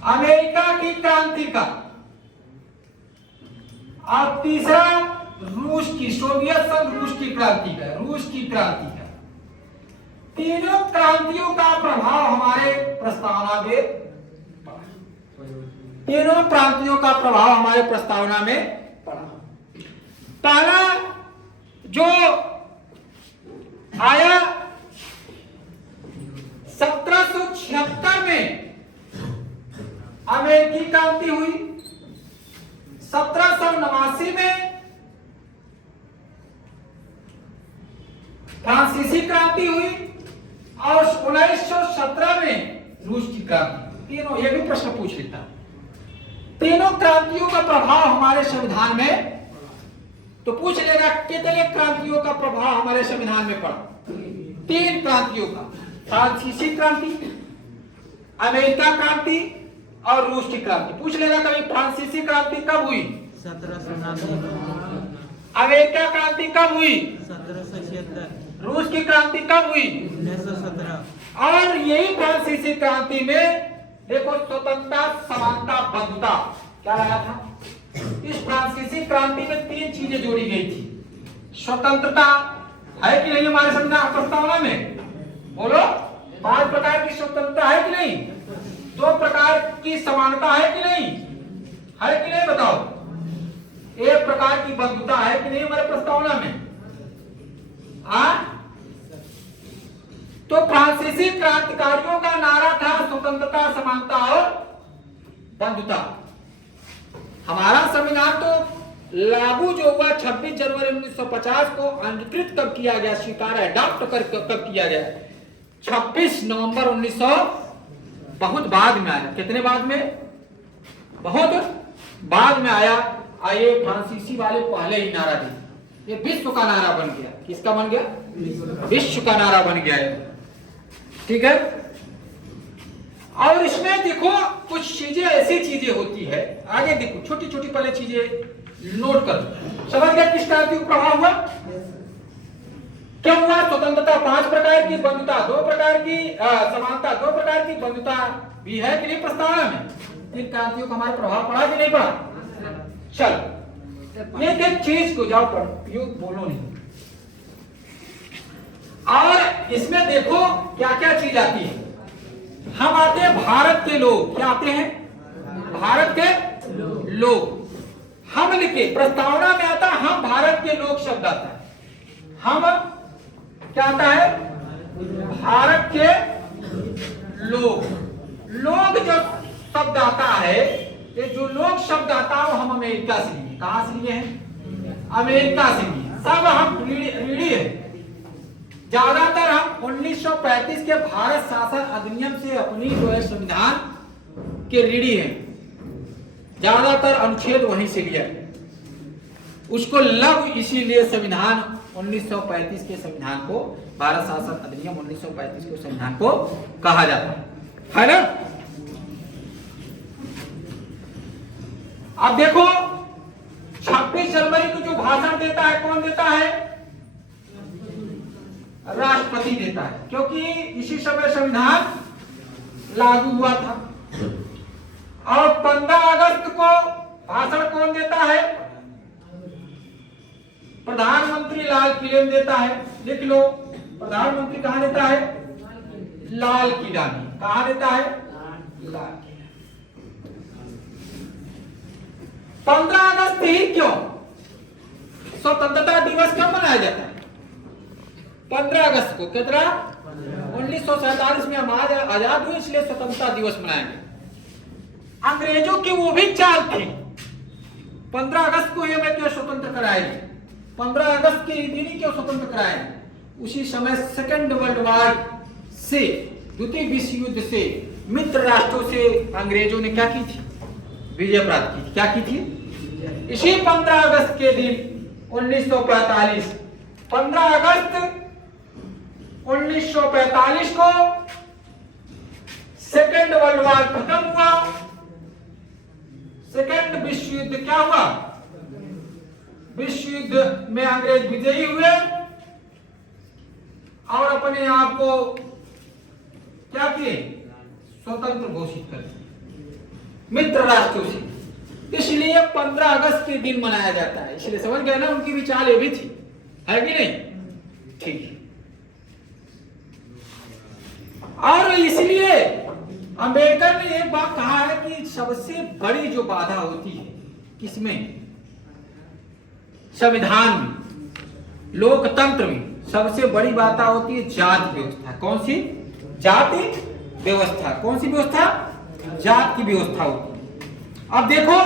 अमेरिका की क्रांति का, और तीसरा रूस की, सोवियत संघ रूस की क्रांति का, रूस की क्रांति का। तीनों क्रांतियों का प्रभाव हमारे प्रस्तावना में, तीनों क्रांतियों का प्रभाव हमारे प्रस्तावना में पड़ा। पहला जो आया 1776 में अमेरिकी क्रांति हुई, 1789 में फ्रांसीसी क्रांति हुई, और 1917 में रूस की क्रांति। तीनों, ये भी प्रश्न पूछ लेता, तीनों क्रांतियों का प्रभाव हमारे संविधान में, तो पूछ लेगा कितने क्रांतियों का प्रभाव हमारे संविधान में पड़ा। 3 क्रांतियों का, फ्रांसीसी क्रांति, अमेरिका क्रांति और रूस की क्रांति। पूछ लेगा कभी फ्रांसीसी क्रांति कब हुई, 1799। अमेरिका क्रांति कब हुई, 1776। रूस की क्रांति कब हुई, 1917। और यही फ्रांसीसी क्रांति में देखो स्वतंत्रता, समानता, बंधुता क्या लाया था। इस फ्रांसीसी क्रांति में 3 चीजें जोड़ी गई थी। स्वतंत्रता है कि नहीं हमारे संविधान प्रस्तावना में, बोलो। 5 प्रकार की स्वतंत्रता है कि नहीं, 2 प्रकार की समानता है कि नहीं, है कि नहीं बताओ। 1 प्रकार की बंधुता है कि नहीं हमारे प्रस्तावना में। तो फ्रांसीसी क्रांतिकारियों का नारा था स्वतंत्रता, समानता और बंधुता। हमारा संविधान तो लागू जो हुआ 26 जनवरी 1950 को, अंगीकृत कब किया गया, स्वीकार अडॉप्ट कर कब किया गया, 26 नवंबर 1900, बहुत बाद में आया। कितने बाद में, बहुत बाद में आया। आइए फ्रांसीसी वाले पहले ही नारा दिए, ये विश्व का नारा बन गया। किसका बन गया? विश्व का नारा बन गया है। ठीक है। और इसमें देखो कुछ चीजें ऐसी चीजें होती है, आगे देखो छोटी छोटी पहले चीजें नोट कर। समझ गया किस टाइप की प्रभाव हुआ? क्या हुआ? स्वतंत्रता 5 प्रकार की, बंधुता 2 प्रकार की, समानता 2 प्रकार की, बंधुता भी है कि नहीं प्रस्तावना में। इन क्रांतियों का हमारा प्रभाव पड़ा कि नहीं पड़ा? चल एक एक चीज को जाओ पढ़ो, यूं बोलो नहीं। और इसमें देखो क्या क्या चीज आती है। हम आते हैं भारत के लोग। क्या आते हैं? भारत के लोग। हम लिखे प्रस्तावना में आता हम भारत के लोग शब्द आता है। हम क्या आता है? भारत के लोग। लोग जो शब्द आता है, ये जो लोग शब्द आता है वो हम अमेरिका से लिए। कहां से लिए हैं? अमेरिका से लिए। सब हम रीढ़ी है। ज्यादातर हम 1935 के भारत शासन अधिनियम से अपनी जो है संविधान के रीढ़ी है। ज्यादातर अनुच्छेद वहीं से लिया, उसको लघु इसीलिए संविधान 1935 के संविधान को, भारत शासन अधिनियम 1935 के संविधान को कहा जाता है ना। अब देखो 26 जनवरी को जो भाषण देता है, कौन देता है? राष्ट्रपति देता है, क्योंकि इसी समय संविधान लागू हुआ था। और 15 अगस्त को भाषण कौन देता है? प्रधानमंत्री लाल किले में देता है। लिख लो, प्रधानमंत्री कहां देता है? लाल किला में। कहां देता है? लाल किला। 15 अगस्त ही क्यों? स्वतंत्रता दिवस कब मनाया जाता है? 15 अगस्त को। कितना? 1947 में हम आजाद हुए, इसलिए स्वतंत्रता दिवस मनाया गया। अंग्रेजों की वो भी चाल थी, 15 अगस्त को हमें क्यों स्वतंत्र कराएगी, 15 अगस्त के दिन ही क्यों स्वतंत्र कराएगी। उसी समय सेकेंड वर्ल्ड वॉर से, द्वितीय विश्व युद्ध से मित्र राष्ट्रों से अंग्रेजों ने क्या की थी? विजय प्राप्त की थी। क्या की थी? इसी 15 अगस्त के दिन 1945, 15 अगस्त 1945 को सेकेंड वर्ल्ड वॉर खत्म हुआ। सेकेंड विश्व युद्ध क्या हुआ? विश्व युद्ध में अंग्रेज विजयी हुए और अपने आप को क्या किए? स्वतंत्र घोषित कर दिए मित्र राष्ट्रों से। इसलिए 15 अगस्त के दिन मनाया जाता है। इसलिए समझ गए ना, उनकी भी चाल ये भी थी, है कि नहीं? ठीक है। और इसलिए अंबेडकर ने एक बात कहा है कि सबसे बड़ी जो बाधा होती है किसमें? संविधान में, लोकतंत्र में सबसे बड़ी बात होती है जाति व्यवस्था। कौन सी? जाति व्यवस्था। कौन सी व्यवस्था? जाति की व्यवस्था होती है। अब देखो,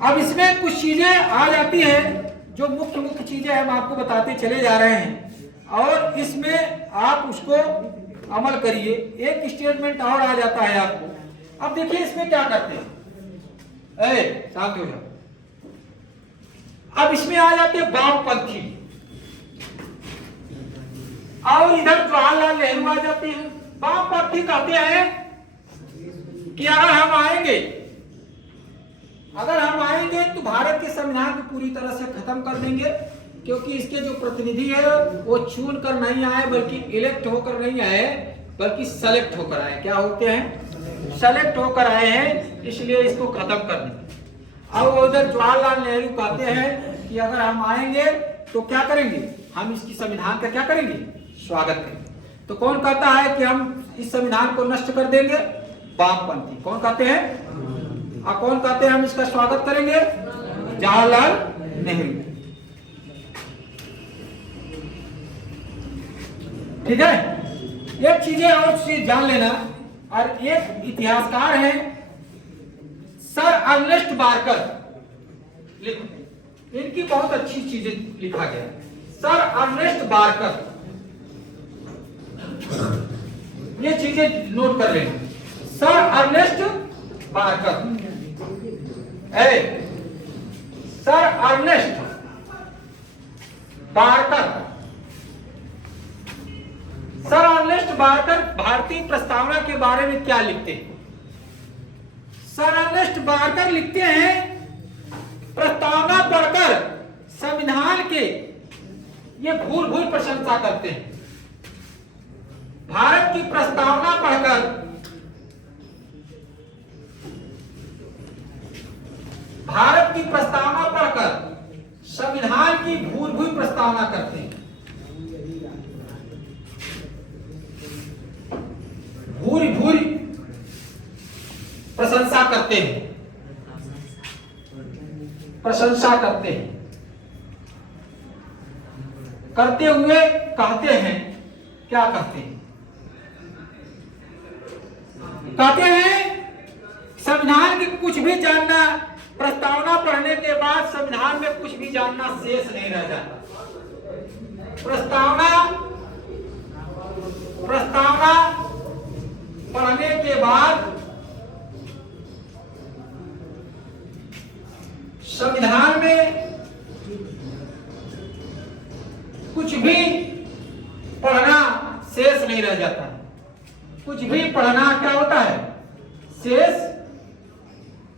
अब इसमें कुछ चीजें आ जाती है, जो मुख्य मुख्य चीजें हम आपको बताते चले जा रहे हैं, और इसमें आप उसको अमल करिए। एक स्टेटमेंट और आ जाता है आपको। अब देखिए इसमें क्या करते हैं, शांत हो जाओ। अब इसमें आ जाते हैं वामपंथी, और इधर जवाहरलाल नेहरू आ जाते हैं। वामपंथी कहते हैं कि अगर हम आएंगे तो भारत के संविधान को पूरी तरह से खत्म कर देंगे, क्योंकि इसके जो प्रतिनिधि है वो चुन कर नहीं आए, बल्कि इलेक्ट होकर नहीं आए, बल्कि सेलेक्ट होकर आए। क्या होते हैं? सेलेक्ट होकर आए हैं, इसलिए इसको खत्म कर देंगे। अब उधर जवाहरलाल नेहरू कहते हैं कि अगर हम आएंगे तो क्या करेंगे? हम इसकी संविधान का क्या करेंगे? स्वागत करेंगे। तो कौन कहता है कि हम इस संविधान को नष्ट कर देंगे? वामपंथी। कौन कहते हैं? और कौन कहते हैं हम इसका स्वागत करेंगे? जवाहरलाल नेहरू। ठीक है। एक चीजें और चीज जान लेना, और एक इतिहासकार हैं सर अर्नेस्ट बार्कर, लिखो, इनकी बहुत अच्छी चीजें लिखा गया। सर अर्नेस्ट बार्कर, ये चीजें नोट कर लेंगे। Sir Ernest Barker, sir Ernest Barker, sir Ernest Barker भारतीय प्रस्तावना के बारे में क्या लिखते हैं? सर अर्नेस्ट बारकर लिखते हैं, प्रस्तावना पढ़कर संविधान के ये भूल भूल प्रशंसा करते हैं। भारत की प्रस्तावना पढ़कर भारत की प्रस्तावना पढ़कर संविधान की भूल भूल प्रस्तावना करते हैं, भूरी भूरी प्रशंसा करते हैं, प्रशंसा करते हैं, करते हुए कहते हैं, क्या कहते हैं? कहते हैं संविधान की कुछ भी जानना, प्रस्तावना पढ़ने के बाद संविधान में कुछ भी जानना शेष नहीं रह जाता। प्रस्तावना पढ़ने के बाद संविधान में कुछ भी पढ़ना शेष नहीं रह जाता। कुछ भी पढ़ना क्या होता है? शेष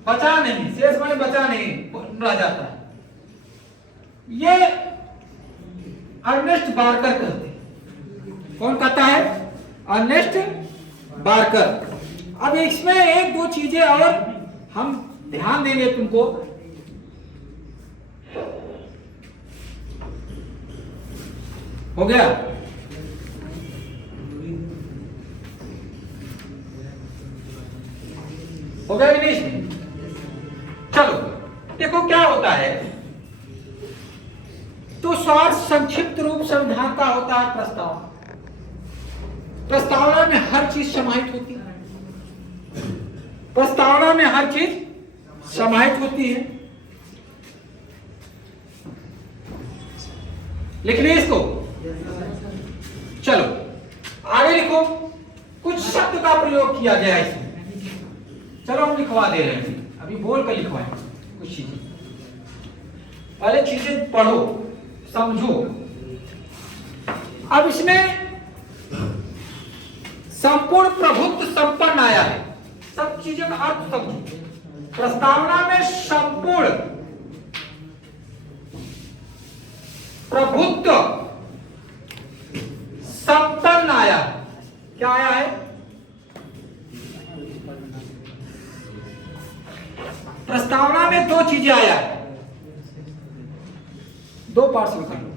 बचा नहीं, शेष माने बचा नहीं रह जाता है। ये अर्नेस्ट बारकर कहते हैं। कौन कहता है? Ernest Barker. अब इसमें एक दो चीजें और हम ध्यान देंगे तुमको। हो गया? हो गया कि नहीं इसमें? चलो देखो क्या होता है। तो स्वार्थ संक्षिप्त रूप संविधान का होता है प्रस्तावना। प्रस्तावना में हर चीज समाहित होती है। प्रस्तावना में हर चीज समाहित होती है। लिख लिया इसको? चलो आगे लिखो। कुछ शब्द का प्रयोग किया गया है इसमें। चलो हम लिखवा दे रहे हैं, अभी बोल कर लिखवाएं कुछ चीजें। पहले चीजें पढ़ो, समझो। अब इसमें संपूर्ण प्रभुत्व संपन्न आया है। सब चीजों का अर्थ समझो। प्रस्तावना में संपूर्ण प्रभुत्व संपन्न आया। क्या आया है? प्रस्तावना में दो चीजें आया है। दो पार्ट से कर लो।